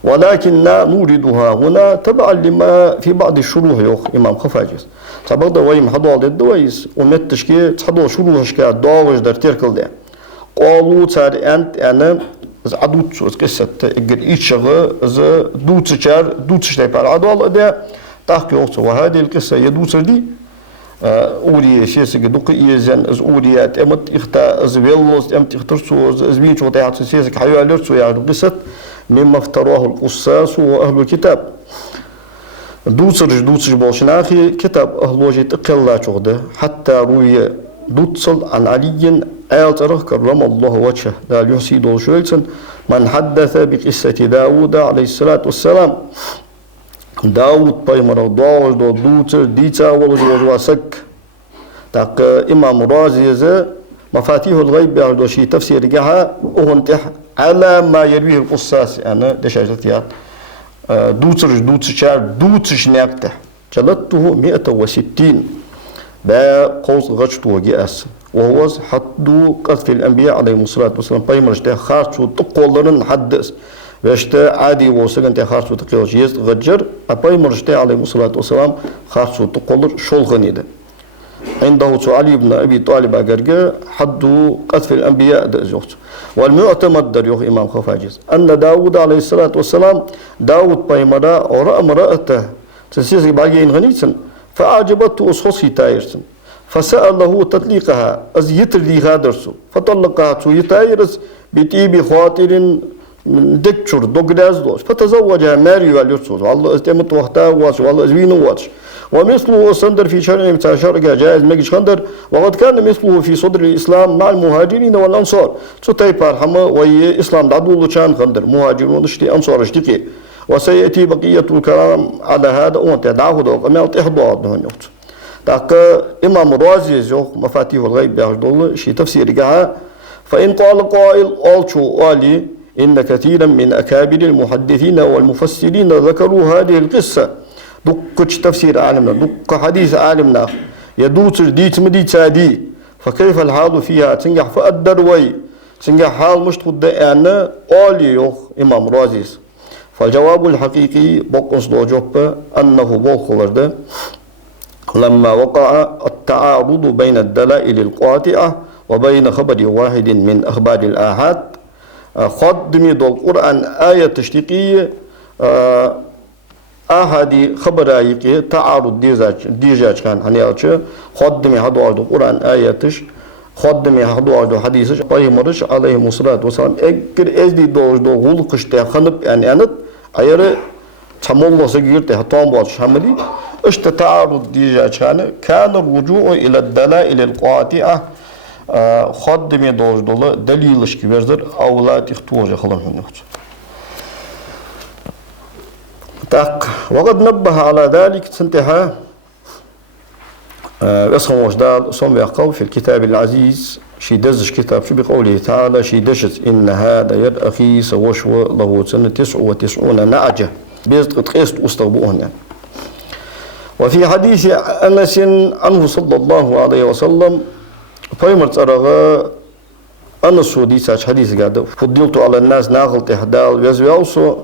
ولكننا نوردها هنا تبعا لما في بعض الشروح يوخ إمام خفاجس تبقى ويم حضوال الدويس ومتشكي تحضو شروحش كدوش در تركل ده قالوا تاري أنت أنا عدوت قصة إجر إيشغ دوتش تيبار عدوال ده تحكي وقت وهذه القصة يدوتر دي أوري سياسة دوق إيزن از أوري أتمت إختا از ويلوس أمت إخترسو از بينش وطيعت سياسة حيو عليرسو يعني قصة مما افتروه القصاص وأهل الكتاب دوتسج بولشناخي كتاب أهلوجي تقلا شغده حتى روي دوتسل عن علي آل كرم الله وجهه دا يحسي دول شويلسن من حدث بقصة داود عليه الصلاة والسلام داود بايمر دوج دو دوتر ديتا وجواسك تاق إمام رازي مفاتيح الغيب دو شي تفسير جها أهنتح على ما يرويه القصاص أنا دشاجتيات دوتش ناقته جلدته 160 با قوس غشتو جاس وهو حد قذف الأنبياء عليهم الصلاة والسلام بايمرشته خارجو تقولن حدث واشته عادي وسجن تخارجو تقيوش يز غجر بايمرشته عليهم الصلاة والسلام خارجو تقولر شولغنيده عنده علي بن أبي طالب أجرجة حد قذف الأنبياء دزوجته والمعتمد دريوخ إمام خفاجز أن داود عليه الصلاة والسلام داود بايمرا ورأى امرأته تسيسي باقيين غنيسن فأعجبته أصحصي تايرسن فسأله تطليقها أز يترلي غادرسو فطلقها تو يتايرس بتيبي خاطر دكتور دوغداز دوش فتزوجها ماريو اليوتسوس والله استمت وقتها واش والله ازوينو واش ومثله صندر في شرع بتاع شرع جائز مجش خندر وقد كان مثله في صدر الإسلام مع المهاجرين والأنصار ستايبار حما وي إسلام دعوه كان خندر مهاجرون اشتي أنصار اشتكي وسيأتي بقية الكلام على هذا وانت دعوه دوق أما يلتحضوا عدنه نوت داك إمام رازي زوق مفاتيح الغيب بيعجدول شي تفسير جها فإن قال قائل ألشو آلي إن كثيرا من أكابر المحدثين والمفسرين ذكروا هذه القصة دق تفسير عالمنا دق حديث عالمنا يدوت ديت مديت سادي فكيف الحال فيها تنجح فأدروي تنجح حال مش تخد أنا أولي يوخ إمام رازيس فالجواب الحقيقي بقص دوجوب أنه بوخلرده لما وقع التعارض بين الدلائل القاطعة وبين خبر واحد من أخبار الآحاد خدمي دو القرآن آية تشتيقية أحد خبرايك تعارض ديجاج كان هنيالش خدمي هدو عدو قرآن آياتش خدمي هدو عدو حديثش بايمرش عليهم الصلاة والسلام اكر ازدي دوج دو غلقش تخنب يعني انت اير تمولو سجير تهتام باش حمدي اشت تعارض ديجاج كان الرجوع إلى الدلائل القاطعة خدمي دوج دو دليلش كبيرزر أولاد اختوج خلن هنوش وقد نبه على ذلك سنتها اسمه وجدال صم يقول في الكتاب العزيز شي دزش كتاب شو بقوله تعالى شي دشت إن هذا يد أخي سوشو له سنة 99 نعجة بيزد قيست أستغبوهن يعني. وفي حديث أنس عنه صلى الله عليه وسلم فيمر ترغى أنس وديساش حديث قاعد فضلت على الناس ناخل تحدال يزويوسو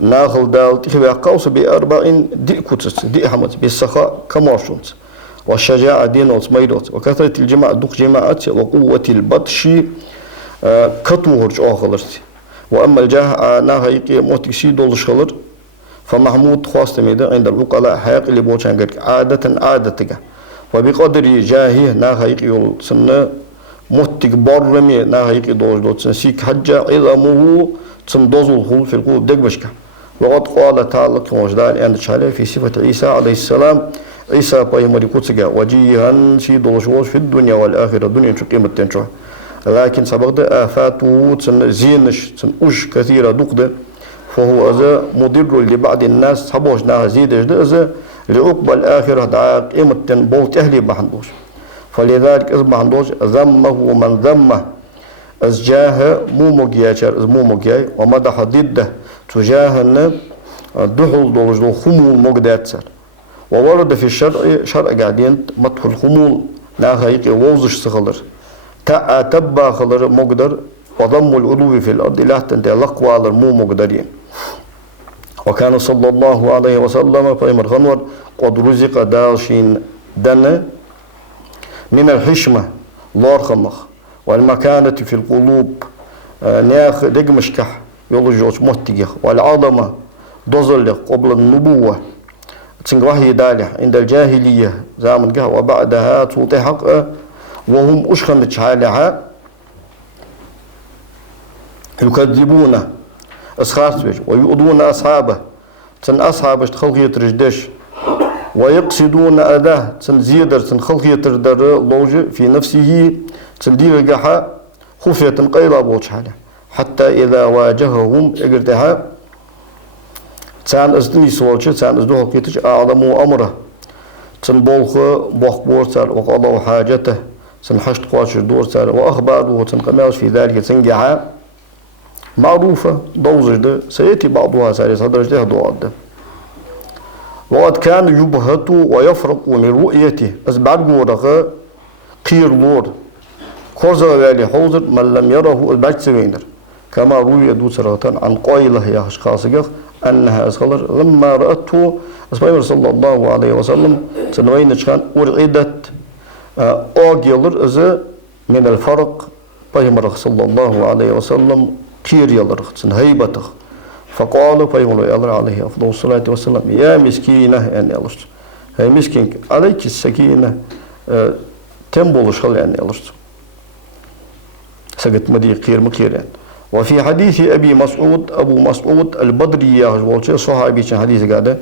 ناخل دال تخبي قوس ب40 دي كوتس دي حمد بالسخاء كمارشونت والشجاعة دينوت ميدوت وكثرة الجماعة دوق جماعات وقوة البطش كتوهرج آخلرت وأما الجاه ناهيكي موتكسي دول شغلر فمحمود خاص تميدا عند العقلاء حياق اللي بوشان عادة وبقدر جاهه ناهيكي يول سنة موتك برمي ناهيكي دول سنسيك حجة علمه تندوزو الخل في القلوب دقبشك وقد قال تعالى كموجدان أن تشعله في صفة عيسى عليه السلام عيسى بايمري كوتسجا وجيها شي دوشوش في الدنيا والآخرة الدنيا تقيم التنشوه لكن سبقت آفاته زينش أش كثيرة دقدة فهو أذى مضر لبعض الناس حبوشناها زيدش ده لعقب الآخرة دعاء قيمة بولت أهلي بحندوش فلذلك إذ بحندوش ذمه من ذمه أزجاه مو مجياشر مو مجياي ومدح ضده تجاهنا دحول دولجو خمول مقدات سر وورد في شرع قاعدين مدح الخمول ناهيك ووزش سخلر تبا خلر مقدر وضم العلو في الأرض لا تنتلق على المو مقدرين وكان صلى الله عليه وسلم فيمر خنور قد رزق دالشين دنا من الحشمة لور خمخ والمكانة في القلوب ناخ دقمشكح يولجوش مهتجخ والعظمة دوزلق قبل النبوة تنقوهي دالح عند الجاهلية زامن قه وبعدها توطي حق وهم أشخن تشعالها يكذبون أسخاص ويؤذون أصحابه تن أصحابش خلقية رجدش ويقصدون أداه تن زيدر تن خلقية در لوج في نفسه تن دير جحا خفية قيلا بوش حاله حتى إذا واجههم إقرتها تان أزدني سوالش تان أزدوه كيتش أعلموا أمره تن بولخ بوخ بورتر وقضوا حاجته تن حشت قواتش دورتر وأخباره تن قماش في ذلك تن جحا معروفة دوزجده سيأتي بعضها ساري صدرجده دواد وقد كان يبهت ويفرق من رؤيته بس بعد قورغ قير لور كوزا غالي حوزر من لم يره البعد سوينر كما روي دوسرة عن قائله يا أشخاصك أنها أسخلر لما رأته أسمعي صلى الله عليه وسلم تنوين كان أرعدت أوغيلر إذا من الفرق بيمر صلى الله عليه وسلم كير يلرخ هيبتخ فقال فيقول يا الله عليه أفضل الصلاة والسلام يا مسكينة يعني الله هي مسكين عليك السكينة تنبول شغل يعني الله سقط مدي قير مكير يعني. وفي حديث أبو مسعود البدري يا صحابي حديث قاعدة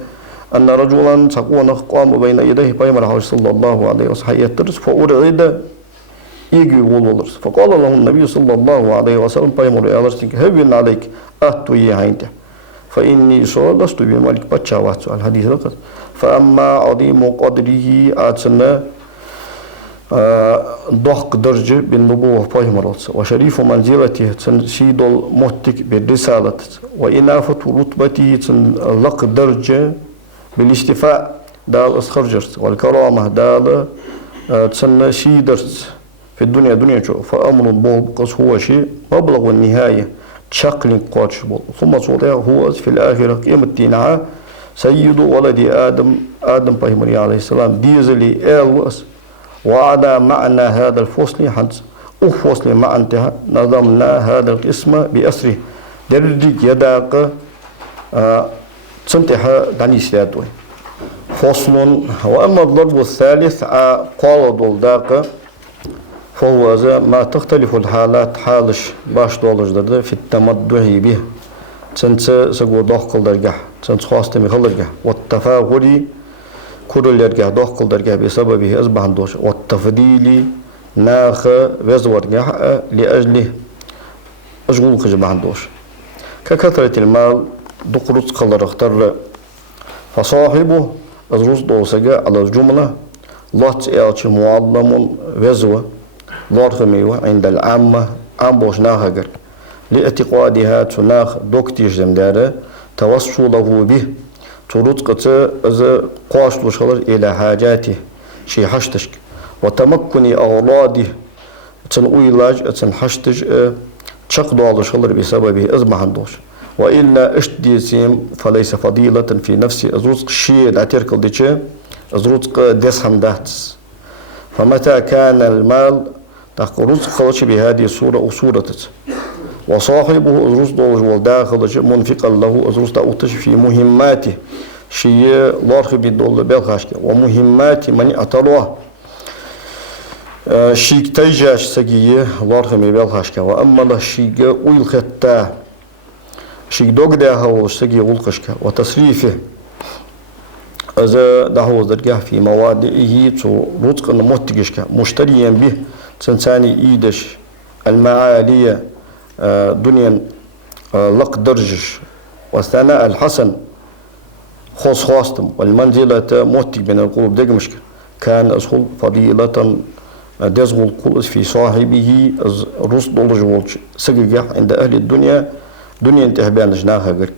أن رجلا تقوى قام بين يديه بيمر صلى الله عليه وسلم يترس فأرعد يجي يقول فقال له النبي صلى الله عليه وسلم بيمر يا الله هبن عليك أتو يهينته فإني لست بملك بتشاوات الحديث لقد فأما عظيم قدره أتنا ضحك درجة بالنبوة بيمر وشريف منزلته تنشيد المهتك بالرسالة وإنافة رتبته لق درجة بالاستفاء دال أسخرجرت والكرامة دال تنشيدرت في الدنيا دنيا فأمر بقص هو شيء مبلغ النهاية شقل قاتش ثم صوتها هو في الآخرة قيمة دينها سيد ولد آدم بهمري عليه السلام ديزلي آلوس وعلى معنى هذا الفصل حنس فصل مع انتهى نظمنا هذا القسم بأسره درج يداق تنتهى داني سيادوي فصل وأما الضرب الثالث قال دولداق فهو ما تختلف الحالات حالش باش دولجدر في التمدح به تنسى سقو دخل درجة تنسى خاصة مخلجة والتفاخري كل درجة دخل درجة بسببه أصبح دوش والتفضيل ناخ وزور لأجله أشغل خجبه دوش ككثرة المال دقرت قلر اختر فصاحبه أزروس دوسجا على الجملة لات إلش معلم وزوه لارخميوه عند العامة أمبوش ناخجر لاعتقادها تناخ دوكتيش زمدارة توصله به ترتقط إذا قاشلو شغل إلى حاجاته شي حشتشك وتمكن أغراضه تنويلاج تنحشتش تشقدو على شغل بسببه إزما هندوش وإلا اشتديسيم فليس فضيلة في نفسي أزرزق شيء لا تركل ديشي أزرزق ديسهم داتس فمتى كان المال رزق خلش بهذه الصورة أصورة وصاحبه أزرز دوج والداخل منفقا له أزرز تأوتش في مهماته شيء لارخ بدول بالخاشك ومهمات من أتلوه شيك تيجاش سجيه لارخ بالخاشك وأما الشيء ويلختا شيك دوغ داها وسجي غلقشك وتصريفه إذا دهو درجة في موادئه تو رزق متجشك مشتريا به تنساني إيدش المعالية دنيا لق درجش والثناء الحسن خاص خاصتم والمنزلة متج من القلوب دقمشك كان أسخل فضيلة دزغل القلوب في صاحبه رزق دولج سجيح عند أهل الدنيا دنيا انتهبان جناها قرك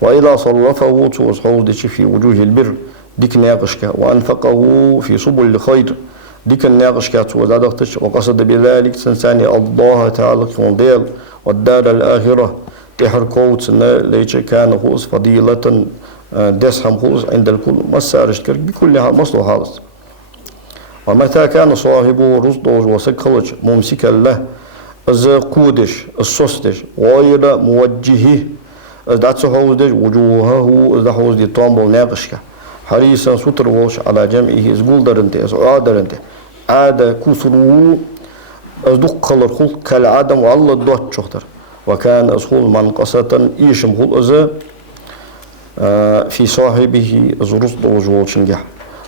وإذا صرفه توصحول في وجوه البر ديك ناقشك وأنفقه في سبل الخير ديك الناقشك وزادقتش وقصد بذلك سنساني الله تعالى كونديل والدار الآخرة تحر كوت ليش كان خوص فضيلة دسهم خوص عند الكل مسارش كرك بكل حال مصلح خالص ومتى كان صاحبه رصدوج وسكلج ممسكا له إذا قودش الصوستش غير موجهه إذا تحوزدش وجوهه إذا حوزدي طامبل ناقشك حريصا ستر وش على جمعه إزقول درنته إزقال درنته عاد كسره أزدق خلر خل كالعدم والله دوت شختر وكان أسخول منقصة إيشم خل إذا في صاحبه زرط وجوه شنجح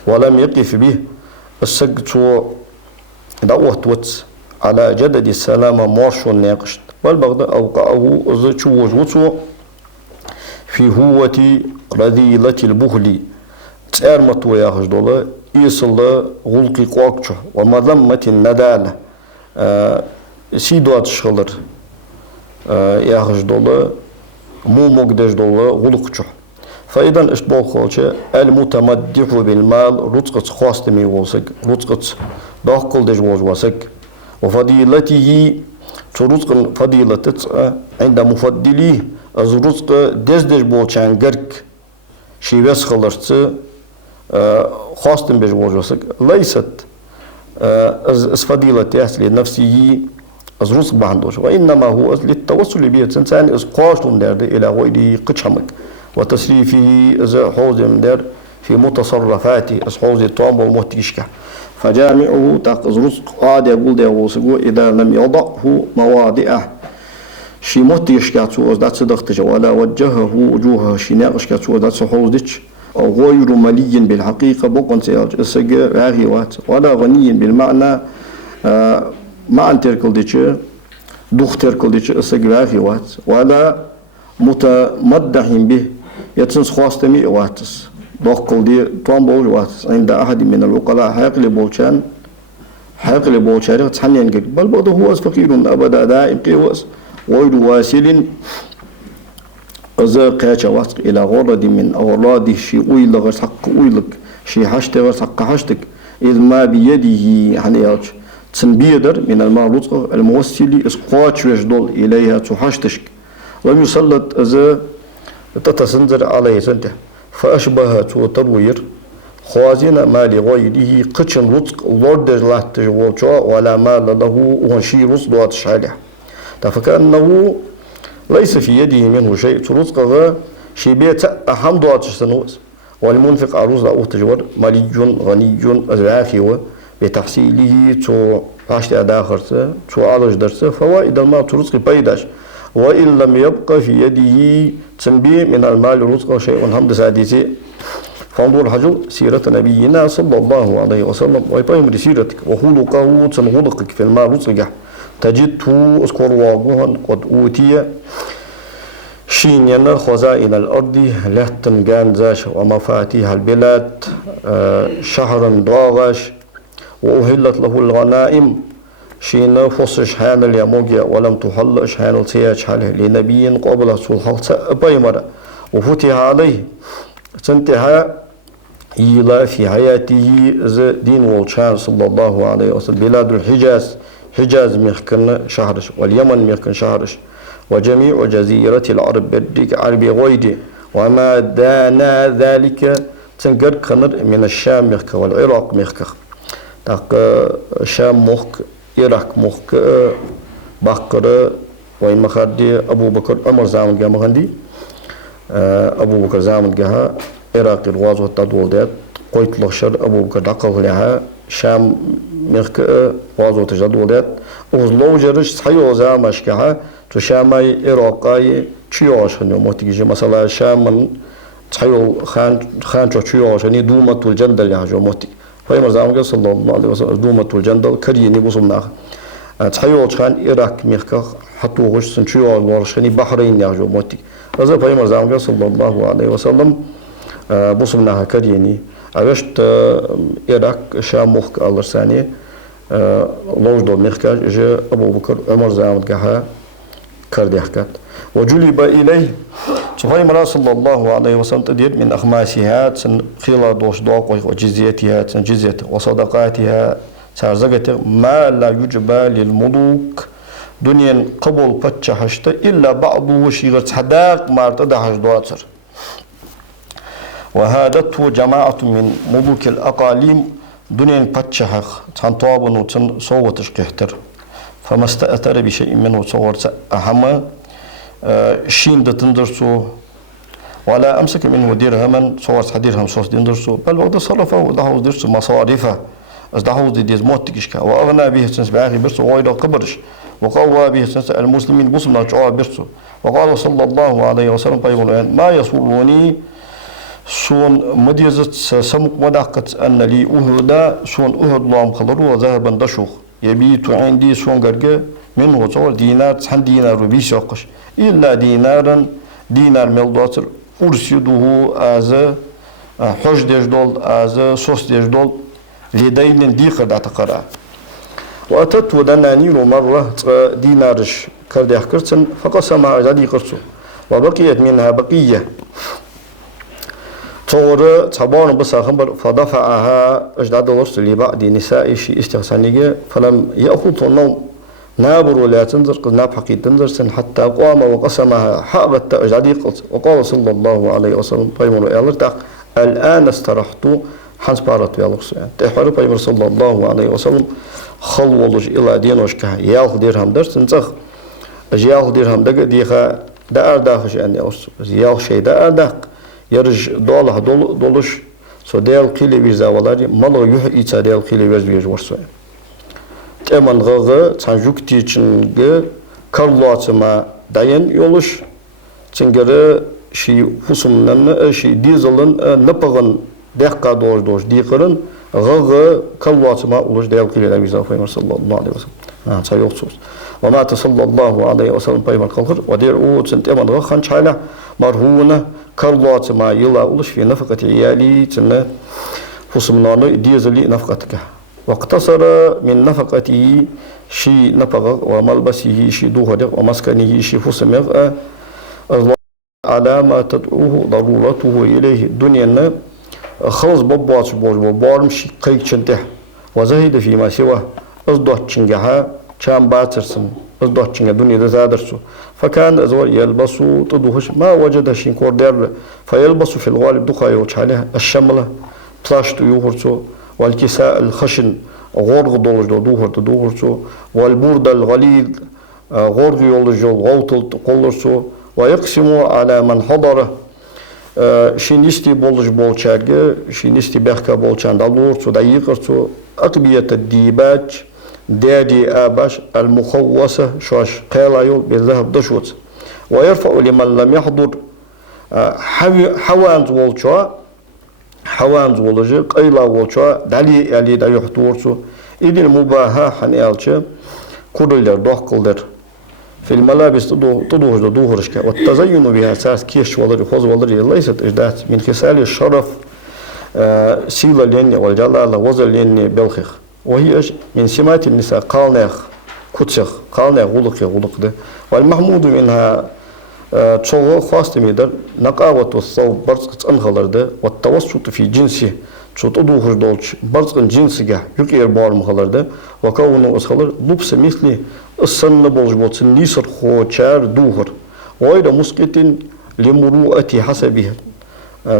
ولم يقف به السجت دوت وتس على جدد السلامة مارش الناقشت والبغض أوقعه زتشو وجوتو في هوة رذيلة البخل تأرمت وياخش دولا يصل غلقي قواقشه ومذمة الندالة سيدوات شغلر ياخش دولا مو مقدش دولا غلقشه فإذا اشتبال خالشه المتمدح بالمال رزقت خاستمي وسك رزقت داخل دج وسك وفضيلته رزق فضيلته عند مفضليه از رزق دز بولشان غرك شيبس خلرت خاستم بج وسك ليست از فضيلته لنفسه از رزق بهندوش وإنما هو للتوصل به إنسان از قاشتم درد إلى غير قشمك وتصريفه از حوزم در في متصرفاته از حوز طعام والمهتشكة فجامعه تقز رزق عاد يقول ده وسقو إذا لم يضعه مواضعه شي مهتشكة از دات صدقتش ولا وجهه وجوهه شي ناقشكة از دات حوزدش أو غير ملي بالحقيقة بقن سيالج السجى راغيوات ولا غني بالمعنى معنى تركلدش دوخ تركلدش السجى راغيوات ولا متمدح به يتسنس خواستمي واتس دوخ دي طوان بول واتس عند أحد من الوقلاء حيقل بولشان تحنين بل بعضه هو فقير أبدا دائم قيوس غير واسل أذا قاچا واسق إلى غرض من أغراضه شي أويل غير حق أويلك شي حشت غير حق حشتك إذ ما بيده حنياج تنبيدر من المال رزقه الموصل إسقاط وجدول إليها تحشتشك لم يسلط إذا تتسنزر عليه سنته فأشبه تروير خوازين مال غيره قتشن رزق لوردر لا تجوالشوا ولا مال له وشي رزق واتش عليه فكأنه ليس في يده منه شيء رزقه شي بيت أحمد واتش سنوس والمنفق عروض أو تجور مالي غني أزعافي بتحصيله تو عشت أداخرته تو عالج درسه فوائد المال رزق بيداش وإن لم يبقى في يده تنبيه من المال رزقه شيء حمد سادسي فانظر حجو سيرة نبينا صلى الله عليه وسلم ويبين سيرتك وخلقه تنغلقك في المال رزقه تجده أذكر واقوها قد أوتي شينينا خزائن الأرض لا تنقان زاش ومفاتيح البلاد شهرا ضاغش وأهلت له الغنائم شين فصش حان اليموجيا ولم تحلش حان السياج عليه لنبي قبل صلح بيمرة وفتح عليه تنتهى إلى في حياته دين والشان صلى الله عليه وسلم بلاد الحجاز حجاز ميخكن شهرش واليمن ميخكن شهرش وجميع جزيرة العرب بدك عربي غيدي وما دانا ذلك تنقر كنر من الشام ميخك والعراق ميخك تاق شام مخك إيراك مخك بقرة وين مخدي أبو بكر أمر زامن جا مخندي أبو بكر زامن جها إيراق الغاز والتدولدات قيت لشر أبو بكر دقه لها شام مخك غاز وتجدولدات وزلو جرش صحيح زامش كها تشامي إيراقي تشيوش هنيو موتيجي مثلا شام من صحيح خان تشيوش هني دومة الجندل يهجو موتي فيما زعمك صلى الله عليه وسلم دومة الجندل كريني بصمنا تحيول كان إيراك ميخك حتى وش سنشيو ورشني بحرين يهجو موتي هذا فيما زعمك صلى الله عليه وسلم بصمنا كريني عرشت إيراك شام مخك الله ثاني لوجد ميخك جاء أبو بكر عمر زعمك ها كردي حكات وجلب إليه فيما صلى الله عليه وسلم تدير من أخماسها خلال دوش دوق وجزيتها جزية وصدقاتها سارزقت ما لا يجبى للملوك دنيا قبل بتشحشت إلا بعض وشيرة حداق ما ارتدحش دواتر وهادته جماعة من ملوك الأقاليم دنيا بتشحخ تنطابن وتصوتش كهتر فما استأثر بشيء منه صورت أهم شين تندرسو ولا أمسك منه درهما صورت حديرهم صوص دندرسو بل وقد صرفه ودهو درسو مصارفه أصدحه دي موتكشكا وأغنى به سنس بعاقي برسو غير قبرش وقوى به سنس المسلمين بصمنا جوا برسو وقال صلى الله عليه وسلم ما يسرني شون مديزت سمك مدقت أن لي أهدا شون أهد لام خلرو ذهبا دشوخ يبيت عندي شون قرقة منه صور دينار سحن دينار بيشاقش إلا دينارا دينار ملدوتر أرسده از حج ديش دول از صوص ديش دول لدين ديقر دعت قرأ وأتت ودنانير مرة دينارش كرديح كرتن فقسمها أجدي قرصو وبقيت منها بقية صور تبان بس خبر فدفعها أجداد الورس لبعض نساء شي استغسانية فلم يأخذ النوم نابر ولا تنظر قد ناب حقي تنظر حتى قام وقسمها حابت أجدادي قلت وقال صلى الله عليه وسلم بيمر يالرتاق الآن استرحت حنس بارت يالرس تحور بيمر صلى الله عليه وسلم خلولج إلى دينوش كه ياخذ درهم درس تنزخ ياخذ درهم دق ديخا دار داخش أني أوس ياخذ شيء دار داق يرج دوله دولش سودال قيل بيزا ولاري مالو يح إيتا دال قيل بيز بيج ورسوي تمن غغ تنجوك تيچنگ كارلوات ما داين يولش تنگره شي فوسمنن شي ديزلن نپغن دقا دوش ديقرن غغ كارلوات ما اولش دال قيل بيزا فيمر صلى الله عليه وسلم تايوكسوس وما صلى الله عليه وسلم بيمر قلقر ودير او تنتمن غ خنچالا مرهونه كارلوات ما يلا أولش في نفقة عيالي تنا فصمنانو ديزلي نفقتك واقتصر من نفقته شي نفقة وملبسه شي دوهر ومسكنه شي فصمغ الله على ما تدعوه ضرورته إليه الدنيا خلص بباش بارم شي قيق چنته وزهد فيما سواه أصدوه چنجها چان باترسن أصدوه چنجه دنيا زادرسو فكان أزور يلبس تدوهش ما وجد شين كوردير فيلبس في الغالب دخا يوش عليها الشملة بلاشت يوهرسو والكساء الخشن غورغ دولج دوهرسو والبورد الغليظ غورغ يولج غوتل قولرسو ويقسم على من حضره شينيستي بولج بولشارجه شينيستي بخكا بولشان دالورسو دايقرسو أقبية الديباج دادي آباش المخوصة شوش قيلايو بالذهب دشوت ويرفع لمن لم يحضر حوانز والشوا حوانز والجي قيلا والشوا دالي يالي دا يحضورسو إذن المباها حنيالشا كوريلر دوحقلدر في الملابس تدوهش دوهرشكا والتزين بها أساس كيش والري خوز والري ليست إجداد من خسال الشرف سيلة لين والجلالة وزر لين بلخيخ وهي من سمات النساء قالناخ كتسخ قالناخ غلق ده والمحمود منها تشوغ خاص ميدر نقاوة الثوب برزق انخلر ده والتوسط في جنسه تشوت ادوهر دولش برزق جنسه يكير بار مخلر ده وكونه اسخلر لبس مثل السن بولج بوتسن نيسر خوچار دوهر وإذا مسكتين لمروءة حسبه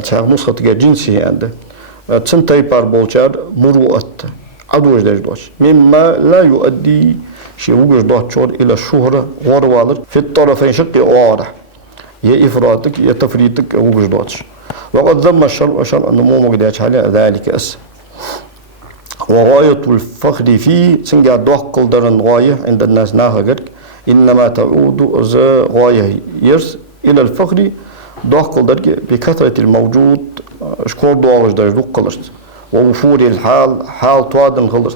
تشاغ مسخت جنسه عنده تسنتاي بار بولچار مروءة عدوش دوش مما لا يؤدي شيء وجد دوتشور إلى الشهرة غروالر في الطرفين شق واضح يا إفراطك يا تفريطك وجد دوتش وقد ذم الشرع أنه مو مقداش على ذلك أس وغاية الفخر فيه سنجا دوح قلدرن غاية عند الناس ناهجر إنما تعود غاية يرس إلى الفخر دوح قلدر بكثرة الموجود شكور دوالش درج قلرت ووفور الحال حال توادن خلص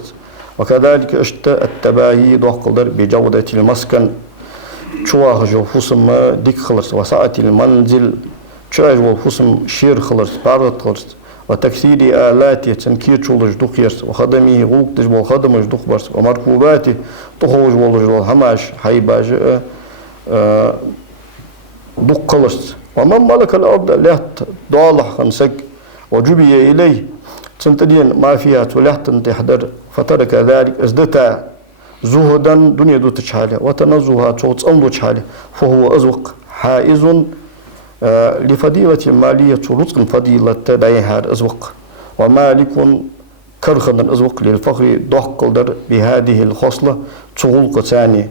وكذلك التباهي دوح قلدر بجودة المسكن شواه جو فسم ديك خلص وسعة المنزل شواه جو فسم شير خلص بارد خلص وتكثير آلاته تنكير شولج دوخ يرس وخدمه غوك تجبل خدمج دوخ برس ومركوباته تخوج ولج هماش حيباج دوخ خلص ومن ملك الأرض لهت ضالح خنسك وجبي إليه تنتدين ما فيها تلحت تحضر فترك ذلك ازدتا زهدا دنيا دو تشحاله وتنزها توت أمدو تشحاله فهو أزوق حائز لفضيلة مالية رزق فضيلة دايهار أزوق ومالك كرخنا أزوق للفخر ضحق قدر بهذه الخصلة تغلق ثاني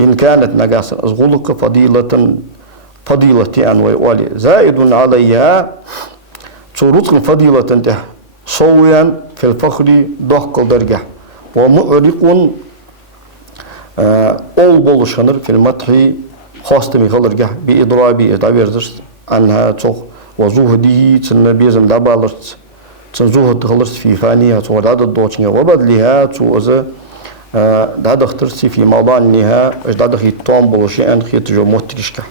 إن كانت نقاصا أزغلق فضيلة أنوي والي زائد عليها رزق فضيلة صويا في الفخر ضحق درجة ومعرق أول بولشنر في المدح خاصة مخالرجة بإضرابي إضابيرزر عنها توق وزهده تن بيزم دابالرت تن زهد خلصت في فانيها ودعد دوتشنيا وبدلها توز دعد اخترتي في موضوعها دعد خي طامبل شيئا خي تجو موتكشكا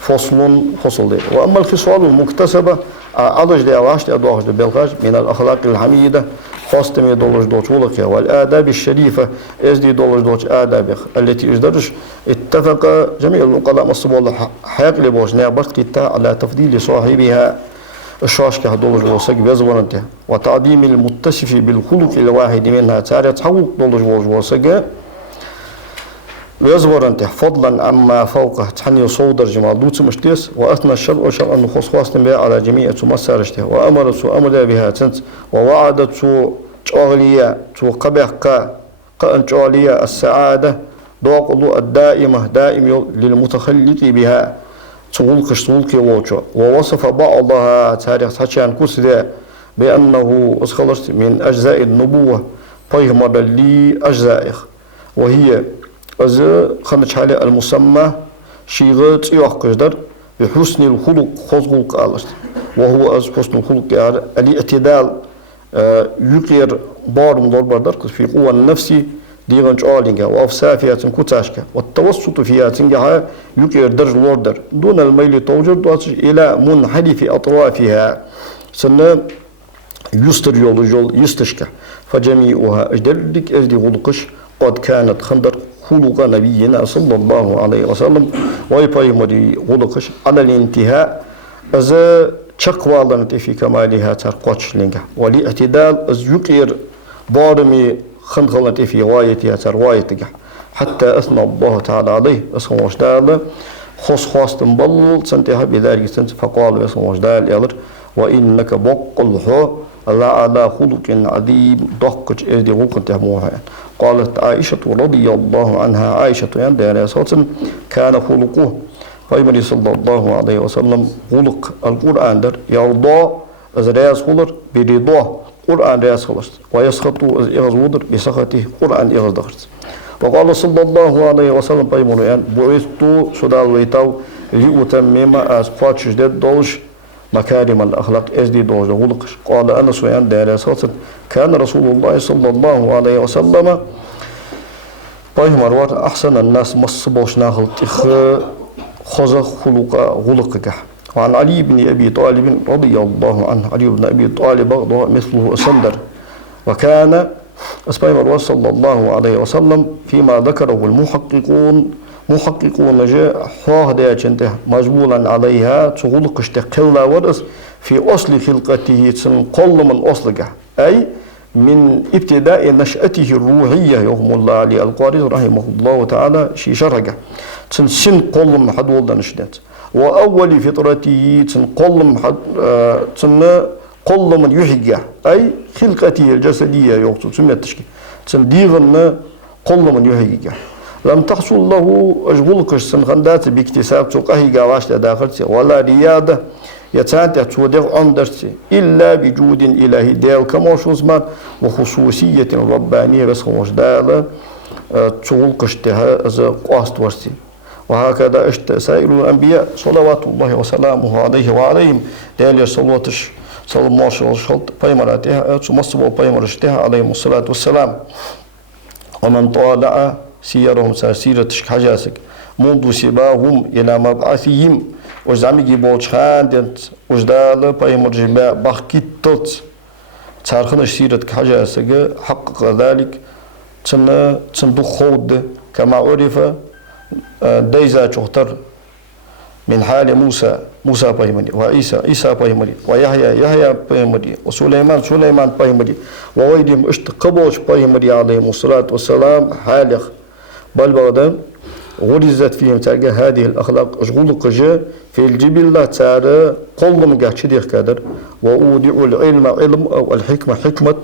فصل دي. وأما الخصال المكتسبة عدج دي أواش دي أدواش دي بلغاش من الأخلاق الحميدة خاصة دولج دوش ولقيا والآداب الشريفة إز دي دولج دوش آداب التي إجدرش اتفق جميع العقلاء مصبوا الله حياك لبوش نعبرت كتا على تفضيل صاحبها الشاشكة دولج وسق بيزورنته وتعظيم المتصف بالخلق الواحد منها تاريخ تحول دولج وسق ويزورنته فضلا عما فوقه تحني صودر جمال دوت مشتيس وأثنى الشرع شرعا نخص خاص بها على جميع مسارشته وأمرت أمر بها تنت ووعدت تشغلية قبح قأن تشغلية السعادة دوق الدائمة دائم للمتخلق بها تغلقش ووجه ووصف بعضها تاريخ تحشان كسر بأنه أسخلصت من أجزاء النبوة فيهمر لي أجزائه وهي از خنش حالي المسمى شيغت يوقدر بحسن الخلق خلق قالست وهو از حسن الخلق الاعتدال يقير بارم دور بردر في قوة النفس ديغن جالينجا وافسافيات كتاشكا والتوسط فيها يقير درج لوردر دون الميل توجد الى منحرف اطرافها سنة يستر يول يستشكا فجميعها اجدرك ازدي غلقش قد كانت خندر خلق نبينا صلى الله عليه وسلم ويباي مدي غلقش على الانتهاء از تشقوالنت في كمالها ترقوش لينغا والاعتدال از يقير بارمي خنخلنت في غايتها تروايتها حتى اثنى الله تعالى عليه اسمه وجدال خاص تنبل سنتها بذلك سنت فقال اسمه وجدال يلر وانك بقلها الله على خلق عظيم ضحكت ازدي غلقت موها قالت عائشة رضي الله عنها عائشة يعني كان خلقه فيمري صلى الله عليه وسلم خلق القرآن در يرضى از رياز خلر برضاه قرآن رياز خلص ويسخط از إغز ودر بسخطه قرآن إغز دخرت وقال صلى الله عليه وسلم فيمري بعثت سدال ويتاو لأتمم از قاتش دد دولش مكارم الأخلاق إزدي دوج غلقش قال أنس ويان دار كان رسول الله صلى الله عليه وسلم بايمر أحسن الناس مصبوش ناخل تخ خزق خلق غلقك وعن علي بن أبي طالب رضي الله عنه علي بن أبي طالب مثله أسندر وكان أسبايمر صلى الله عليه وسلم فيما ذكره محققون جاء حاهدة جنته مجبولا عليها تغلقش تقل ورس في أصل خلقته تنقل من أصلها أي من ابتداء نشأته الروحية يوم الله علي القارئ رحمه الله تعالى شي شرقه تنسن قل من حد ولد نشدت وأول فطرته قل من يحيى أي خلقته الجسدية يوم تسمى التشكي تنديغن قل من يحيى لم تحصل له أجغلقش سنخندات باكتساب تقهي قاواش داخلتي ولا رياضة يتانت تودغ عندرتي إلا بجود إلهي ديال كموشوزمان وخصوصية ربانية بس خموشدالة تغلقش تها أز قاست ورسي وهكذا سائر الأنبياء صلوات الله وسلامه عليه وعليهم ديال صلواتش صلى الله عليه وسلم بيمراتها تمصبوا بيمرشتها عليهم الصلاة والسلام ومن طالع سيرهم سيرة حجاسك منذ سباهم إلى مبعثهم وزعمي بوجهان دنت وجدال بايمر جبا بحكيتت تارخن سيرة حجاسك حقق ذلك تندو خود كما عرف ديزا جوتر من حال موسى بايمري وعيسى بايمري ويحيى بايمري وسليمان بايمري وغيرهم اشتقبوش بايمري عليهم الصلاة والسلام حالق بل بعد غرزت فيهم تلقى هذه الأخلاق أشغلق في الجبلة تارى قل مجا تشدير كادر وأودع العلم علم أو الحكمة حكمة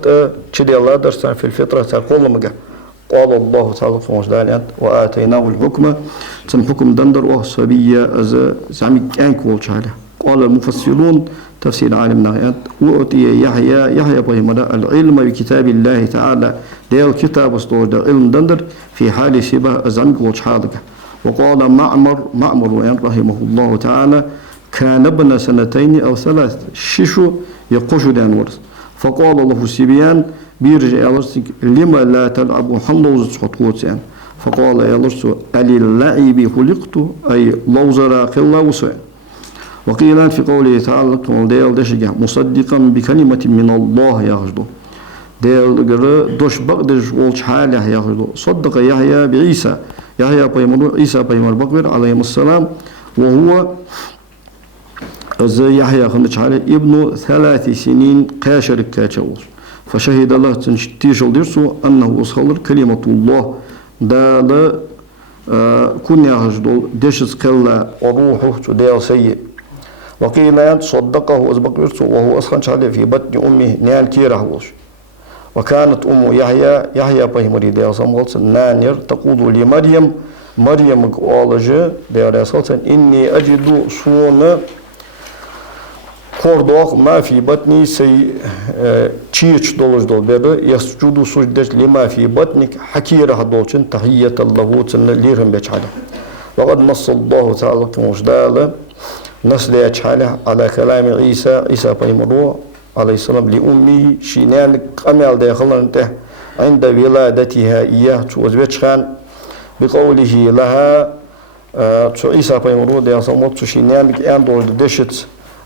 تشدير الله درس في الفطرة تارى قل مجا قال الله تعالى في مجدانيات وآتيناه الحكمة تم حكم دندر وصبية أز زعمي كانك والشهادة قال المفسرون تفسير عالم نغيات وأعطي يحيى بهمنا العلم بكتاب الله تعالى ديال كتاب استورد علم دندر في حال شبه أزعمك والشهادة وقال معمر وين رحمه الله تعالى كان ابن سنتين أو ثلاث شيشو يقوشو دان ورس فقال له سيبيان بيرجع يالرس لما لا تلعب حنوز تحطوت يعني فقال يالرس ألي اللعب خلقت أي لوزر قلا وسوء وقيل في قوله تعالى ديال دشجع مصدقا بكلمة من الله يخجدو ديال دوش بقدش والش حاله يخجدو صدق يحيى بعيسى يحيى بيمر عيسى بيمر بقر عليه السلام وهو يحيى خمس حاله ابن 3 سنين قاشر كاتشوز فشهد الله تنشتيشل درسو أنه أصخلر كلمة الله دال كن يخجدو دشز قلا وروحه ديال سيء وقيل صدقه أزبق يرسو وهو أسخن شعله في بطن أمه نان كيره وش وكانت أم يحيى بهمري ديال صمغلس نانير تقول لمريم مريم قالج ديال صلصن إني أجد سون كوردوغ ما في بطني سي تشيش دولج دول بيبه يسجد سجدش لما في بطنك حكيره دولشن تحية الله تن ليرهم بيشحاله وقد نص الله تعالى كمجدال نسل يجحاله على كلام عيسى بيمرو عليه السلام لأمي شينان قمال داخلنا انته عند ولادتها إياه توزبتشخان بقوله لها عيسى بيمرو داخلنا صمت شينان اندول دشت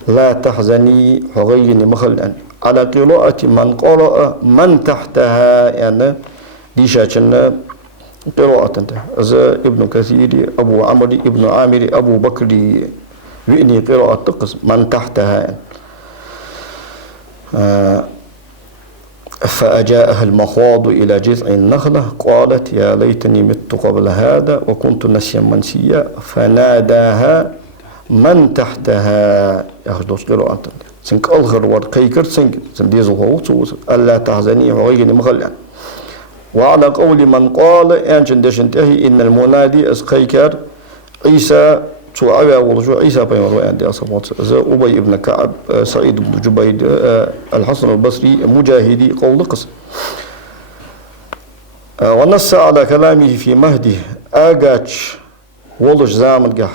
لا تحزني حغيني مخلًا على قراءة من قرأ من تحتها يعني دي شاكنا قراءة إذا ابن كثير أبو عمرو ابن عامر أبو بكر وإني قراءة تقص من تحتها فأجاءها المخاض إلى جذع النخلة قالت يا ليتني مت قبل هذا وكنت نسيا منسيا فناداها من تحتها يخدوش قراءة سنك ألغر ورقيكر سنك سنديز الهوت ألا تحزني وغيني مغلع وعلى قول من قال أنشن دشنتهي إن المنادي أسقيكر عيسى تعوى ولجو عيسى بيمرو عندي أصبحت أبي ابن كعب سعيد بن جبير الحسن البصري مجاهدي قول قص ونص على كلامه في مهدي أجاش ولج زامن جح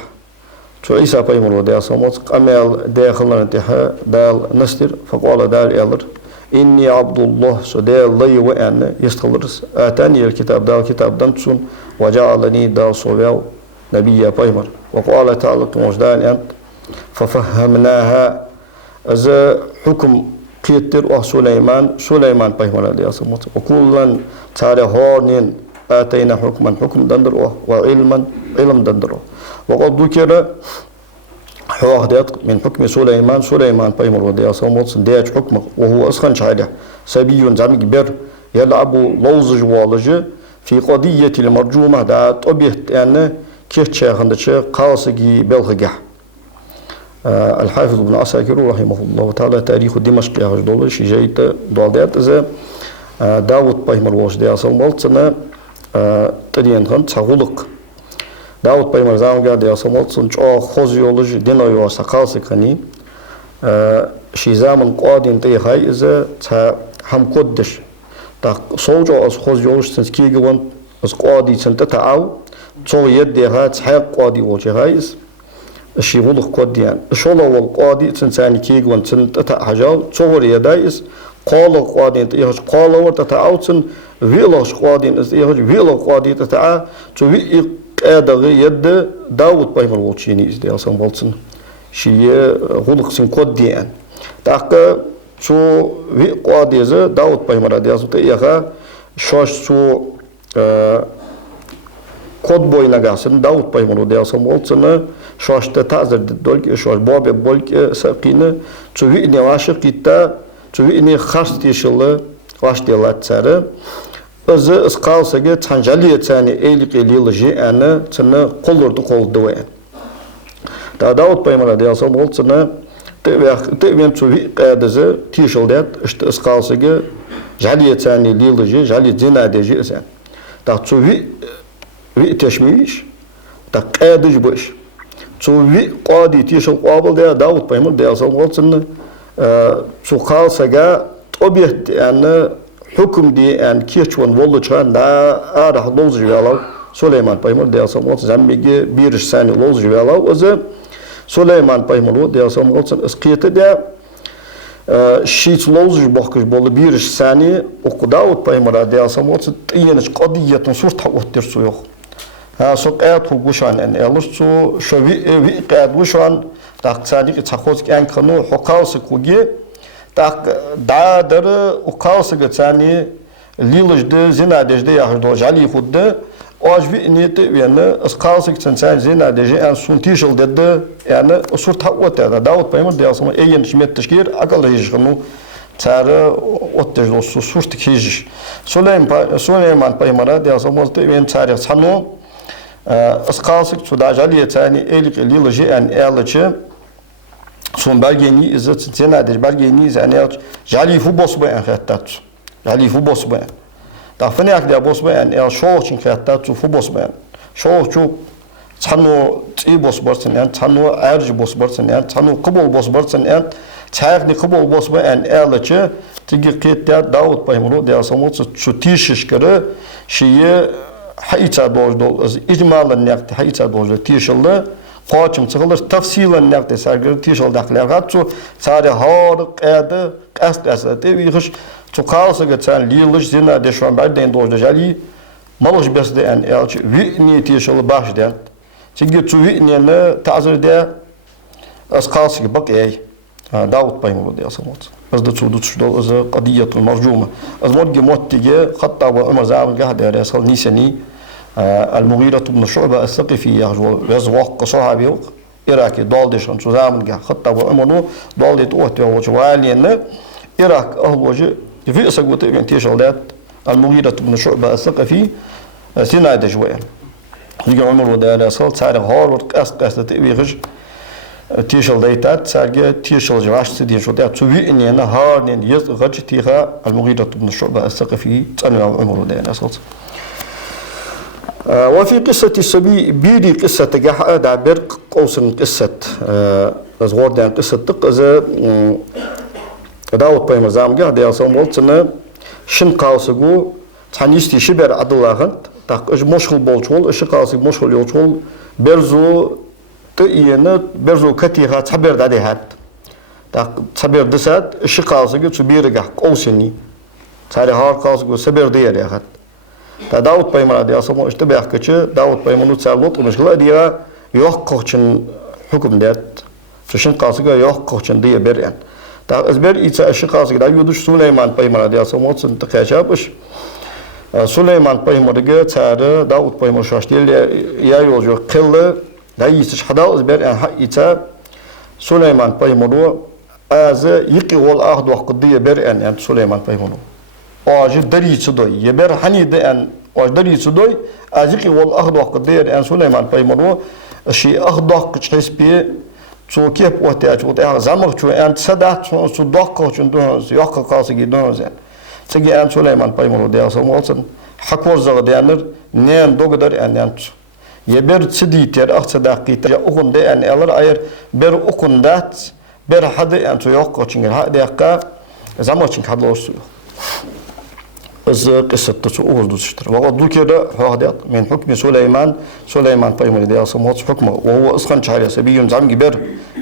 تو عيسى بيمرو دي أصبحت قمل داخلنا انتهاء دال نستر فقال دال إلر إني عبد الله سدال لي وأن يستخلص آتاني الكتاب دال كتاب دنتسون وجعلني دال صويل نبي بيمر وقال تعالى مجدان أنت ففهمناها إذا حكم قيتر سليمان بيمر عليه الصلاة وكلا تعالى هورنين آتينا حكم دندر وعلما علم دندر وقد ذكر حوادث من حكم سليمان بيمر عليه الصلاة ديج حكمه وهو أسخن شعره سبي زعم كبير يلعب لوز جوالج في قضية المرجومة دا طبيعت يعني كيف شاهندش قاصقي بلغجة الحافظ ابن عساكر رحمه الله تعالى تاريخ دمشق يا رجل شي جيت دولات إذا داود بيمر واش دي أصل مالتنا تدين خن تغلق داود بيمر زام قاعد يا أصل مالتنا جا خوزيولوجي دينا يواس قاصقني شي زامن قادين تي هاي إذا هم قدش تا صوجو أس خوزيولوجي تنسكي جوان أس قادي تنتتعاو تو يدي هات حق قادي وجهايز الشي غلق قاديان شولا والقادي تنساني كيغوان تنتتا حجال تصور يدايز قال قادي تيهج قال ورتتعاوتن ويلغش قادي تيهج ويلغ قادي تتعا تو وي قادغ يد داود بايمر وچيني از دي اسان بالتن شي غلق سن قاديان تاق تو وي قادي ز داود بايمر دي اسو تيها شوش تو kod boyuna gelsin Davut Paymuru diyorsan olsana şaşta tazir dolki şaş babe bolki sakine çuvi ne aşık gitta çuvi ne xars dişili vaş diyorlar çare özü ıskalsaga çanjali etsani eylik eyliği ana çını qollurdu qoldu ve da Davut Paymuru diyorsan olsana tevyen çuvi qadızı tişildet işte ıskalsaga jali etsani liliği jali zinadeci esen da çuvi وي تشميش تقادج باش تو وي قادي تيشل قابل ده داود بايمر ده اصلا قلتن تو خالصا طبيعت ان حكم دي ان كيچون ولچان دا ارح لوز جوالو سليمان بايمر ده اصلا قلت زمبيگي بيرش ساني لوز جوالو از Süleyman peygamber diyasam olsun eskiyete de şiit lozj bakış bolu bir sani o Davud peygamber diyasam olsun yeniş qadiyetun surta ottir su yok. Ha sok ayet huguşan en elur su şövi qad guşan tak sadik çakoz en kanu hokavs kugi tak da dar ukavs getsani lilojde zinadejde yahdo jali khudde ajvi niyeti yani asqavs gitsen zinadejde en suntishil dedde yani surta otta Davud peygamber diyasam eyen şimet teşkir akal yishnu Çare ottir su surta kij Süleyman peygamber diyasam olsun en çare sanu asqasık suda jaliye tani elik liloji en elçi son belgeni izet senadir belgeni zani jali fu bosba en khattat jali fu bosba da fani akda bosba en el show chin khattat fu bosba show chu çanu ti bosbarsan en çanu erji bosbarsan en çanu qubul bosbarsan en çayqni qubul bosba en elçi tigi qiyat Davud peygamber diyasam olsun şu tişişkere şiye حيتا دوج إجمالا نقد حيتا دوج تيشل قاچم تغلر تفصيلا نقد سرگر تيشل داخل غاتو ساري هار قاده قاس تيخش تو قالس گتان ليلش زنا دشوان بعدين دوج جالي مالش بس ده ان الچ وي تيشل باش ده تيجي تو وي نه تعذر ده اس قالس بقى داود بايمو ده اسموت بس ده تودو تشدو از قضيه المرجومه از مود موتجه خطا وعمر زعم قاعد يرسل نيسني المغيرة بن شعبة الثقفي يزوق صحابي إراكي دالدشان تزامن جا خطة وعمرو دالدت أوتي وجوالين إراك أهل وجه في أسقط بين تيشالات المغيرة بن شعبة الثقفي سناد جوان يجي عمرو ده رسال سعر هارورد قاس تبيغش تيشال ديتات سعر تيشال جواش سدين شو ده تبي إني أنا هارنين يزغج تيها المغيرة بن شعبة الثقفي تأني عمرو ده رسال وفي قصة السبي بيدي قصة جح دا برق قوسن قصة أزغور دان قصة تقز داود بايم زام جه ده أصلا ولتنا شن قاوسجو تانيستي شبر عدلاهن تاق إيش مشغول بالشغل إيش قاوسج مشغول يوشغل برزو تيينه برزو كتيها تبر ده هات تاق تبر دسات إيش قاوسجو تبير جح قوسني تاري هار قاوسجو سبر ده هات تا Davud peygamber diyasam işte belki Davud peygamber'in çarlık olmuşlar diye yok koçun hüküm det. Çeşin kasıga yok koçun diye beren. Ta ezber içe eşi kasıga yuduş Süleyman peygamber diyasam olsun tıkaşapış. Süleyman peygamber'e çare Davud peygamber şaştıl ya yolcu kıllı da içe hada ezber en içe Süleyman peygamber az yıkı ol ahd vakit diye beren en Süleyman peygamber. Ağacı deri çıdoy, yeber hani de en ağacı deri çıdoy, ağacı ki wal ahdak der en Süleyman peygamber şi ahdak çespi çokep ortaya o zamak çu en sadat su dak çun dön yok kalsı gidon zen. Çegi en Süleyman peygamber de asam olsun hakor zaga denir nen dogdar en yeber çidi ter ahsadaqi ya okun de en alır ayır ber okundat ber hadi en yok çun hadi yakka zamak çun kadlosu. از قصة تسوق دوستر وقد كده هذا من حكم سليمان بيمر ده أصلا حكمه وهو أسخن شعر سبي زعم جبر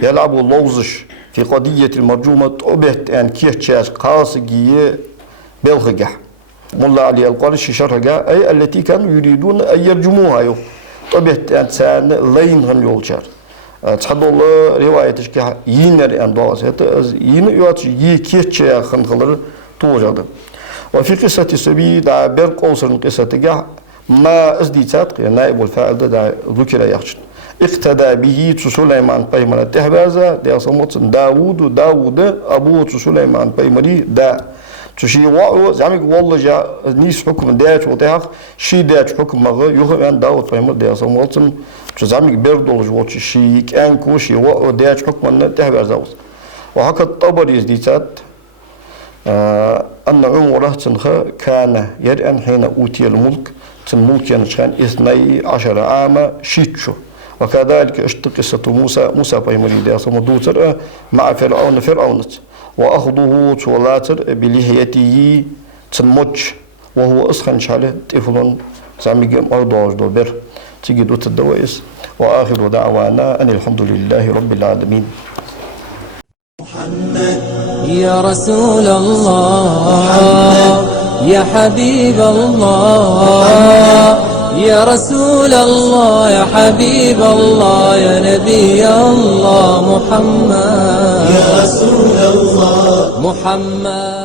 يلعب اللوزش في قضية المرجومة أبهت أن كيتشاش قاصجية بلغجة ملا علي القارش شرحها أي التي كانوا يريدون أن يرجموها يو أبهت أن سان لين هم يولشار تحدث الله رواية تشكي ينر أن دواس ينر يواتش كيتشاش خنخلر توجد وفي قصة السبي دا برق أوصل قصة جه ما أزديتات نائب الفاعل دا ذكر يخشن اقتدى به سليمان بيمر التهبازة دا صمت داود أبو سليمان بيمري دا تشي واو زعمك والله جا نيس حكم داش وتاخ شي داش حكم مغا يوهان داود بيمر دا صمت زعمك بردول جوتش شي كان كوشي واو داش حكم التهبازة وهكذا الطبري أزديتات أن عمره كان يرأن حين أوتي الملك الملك كان 12 عاما شيتشو وكذلك قصة موسى بيمري ده صمدوتر مع فرعون وأخذه تولاتر بلحيته تنمج وهو أسخن شاله طفل زميجم أردوج دوبر تيجي دوت الدوائس. وآخر دعوانا أن الحمد لله رب العالمين. يا رسول الله يا حبيب الله يا رسول الله يا حبيب الله يا نبي الله محمد يا رسول الله محمد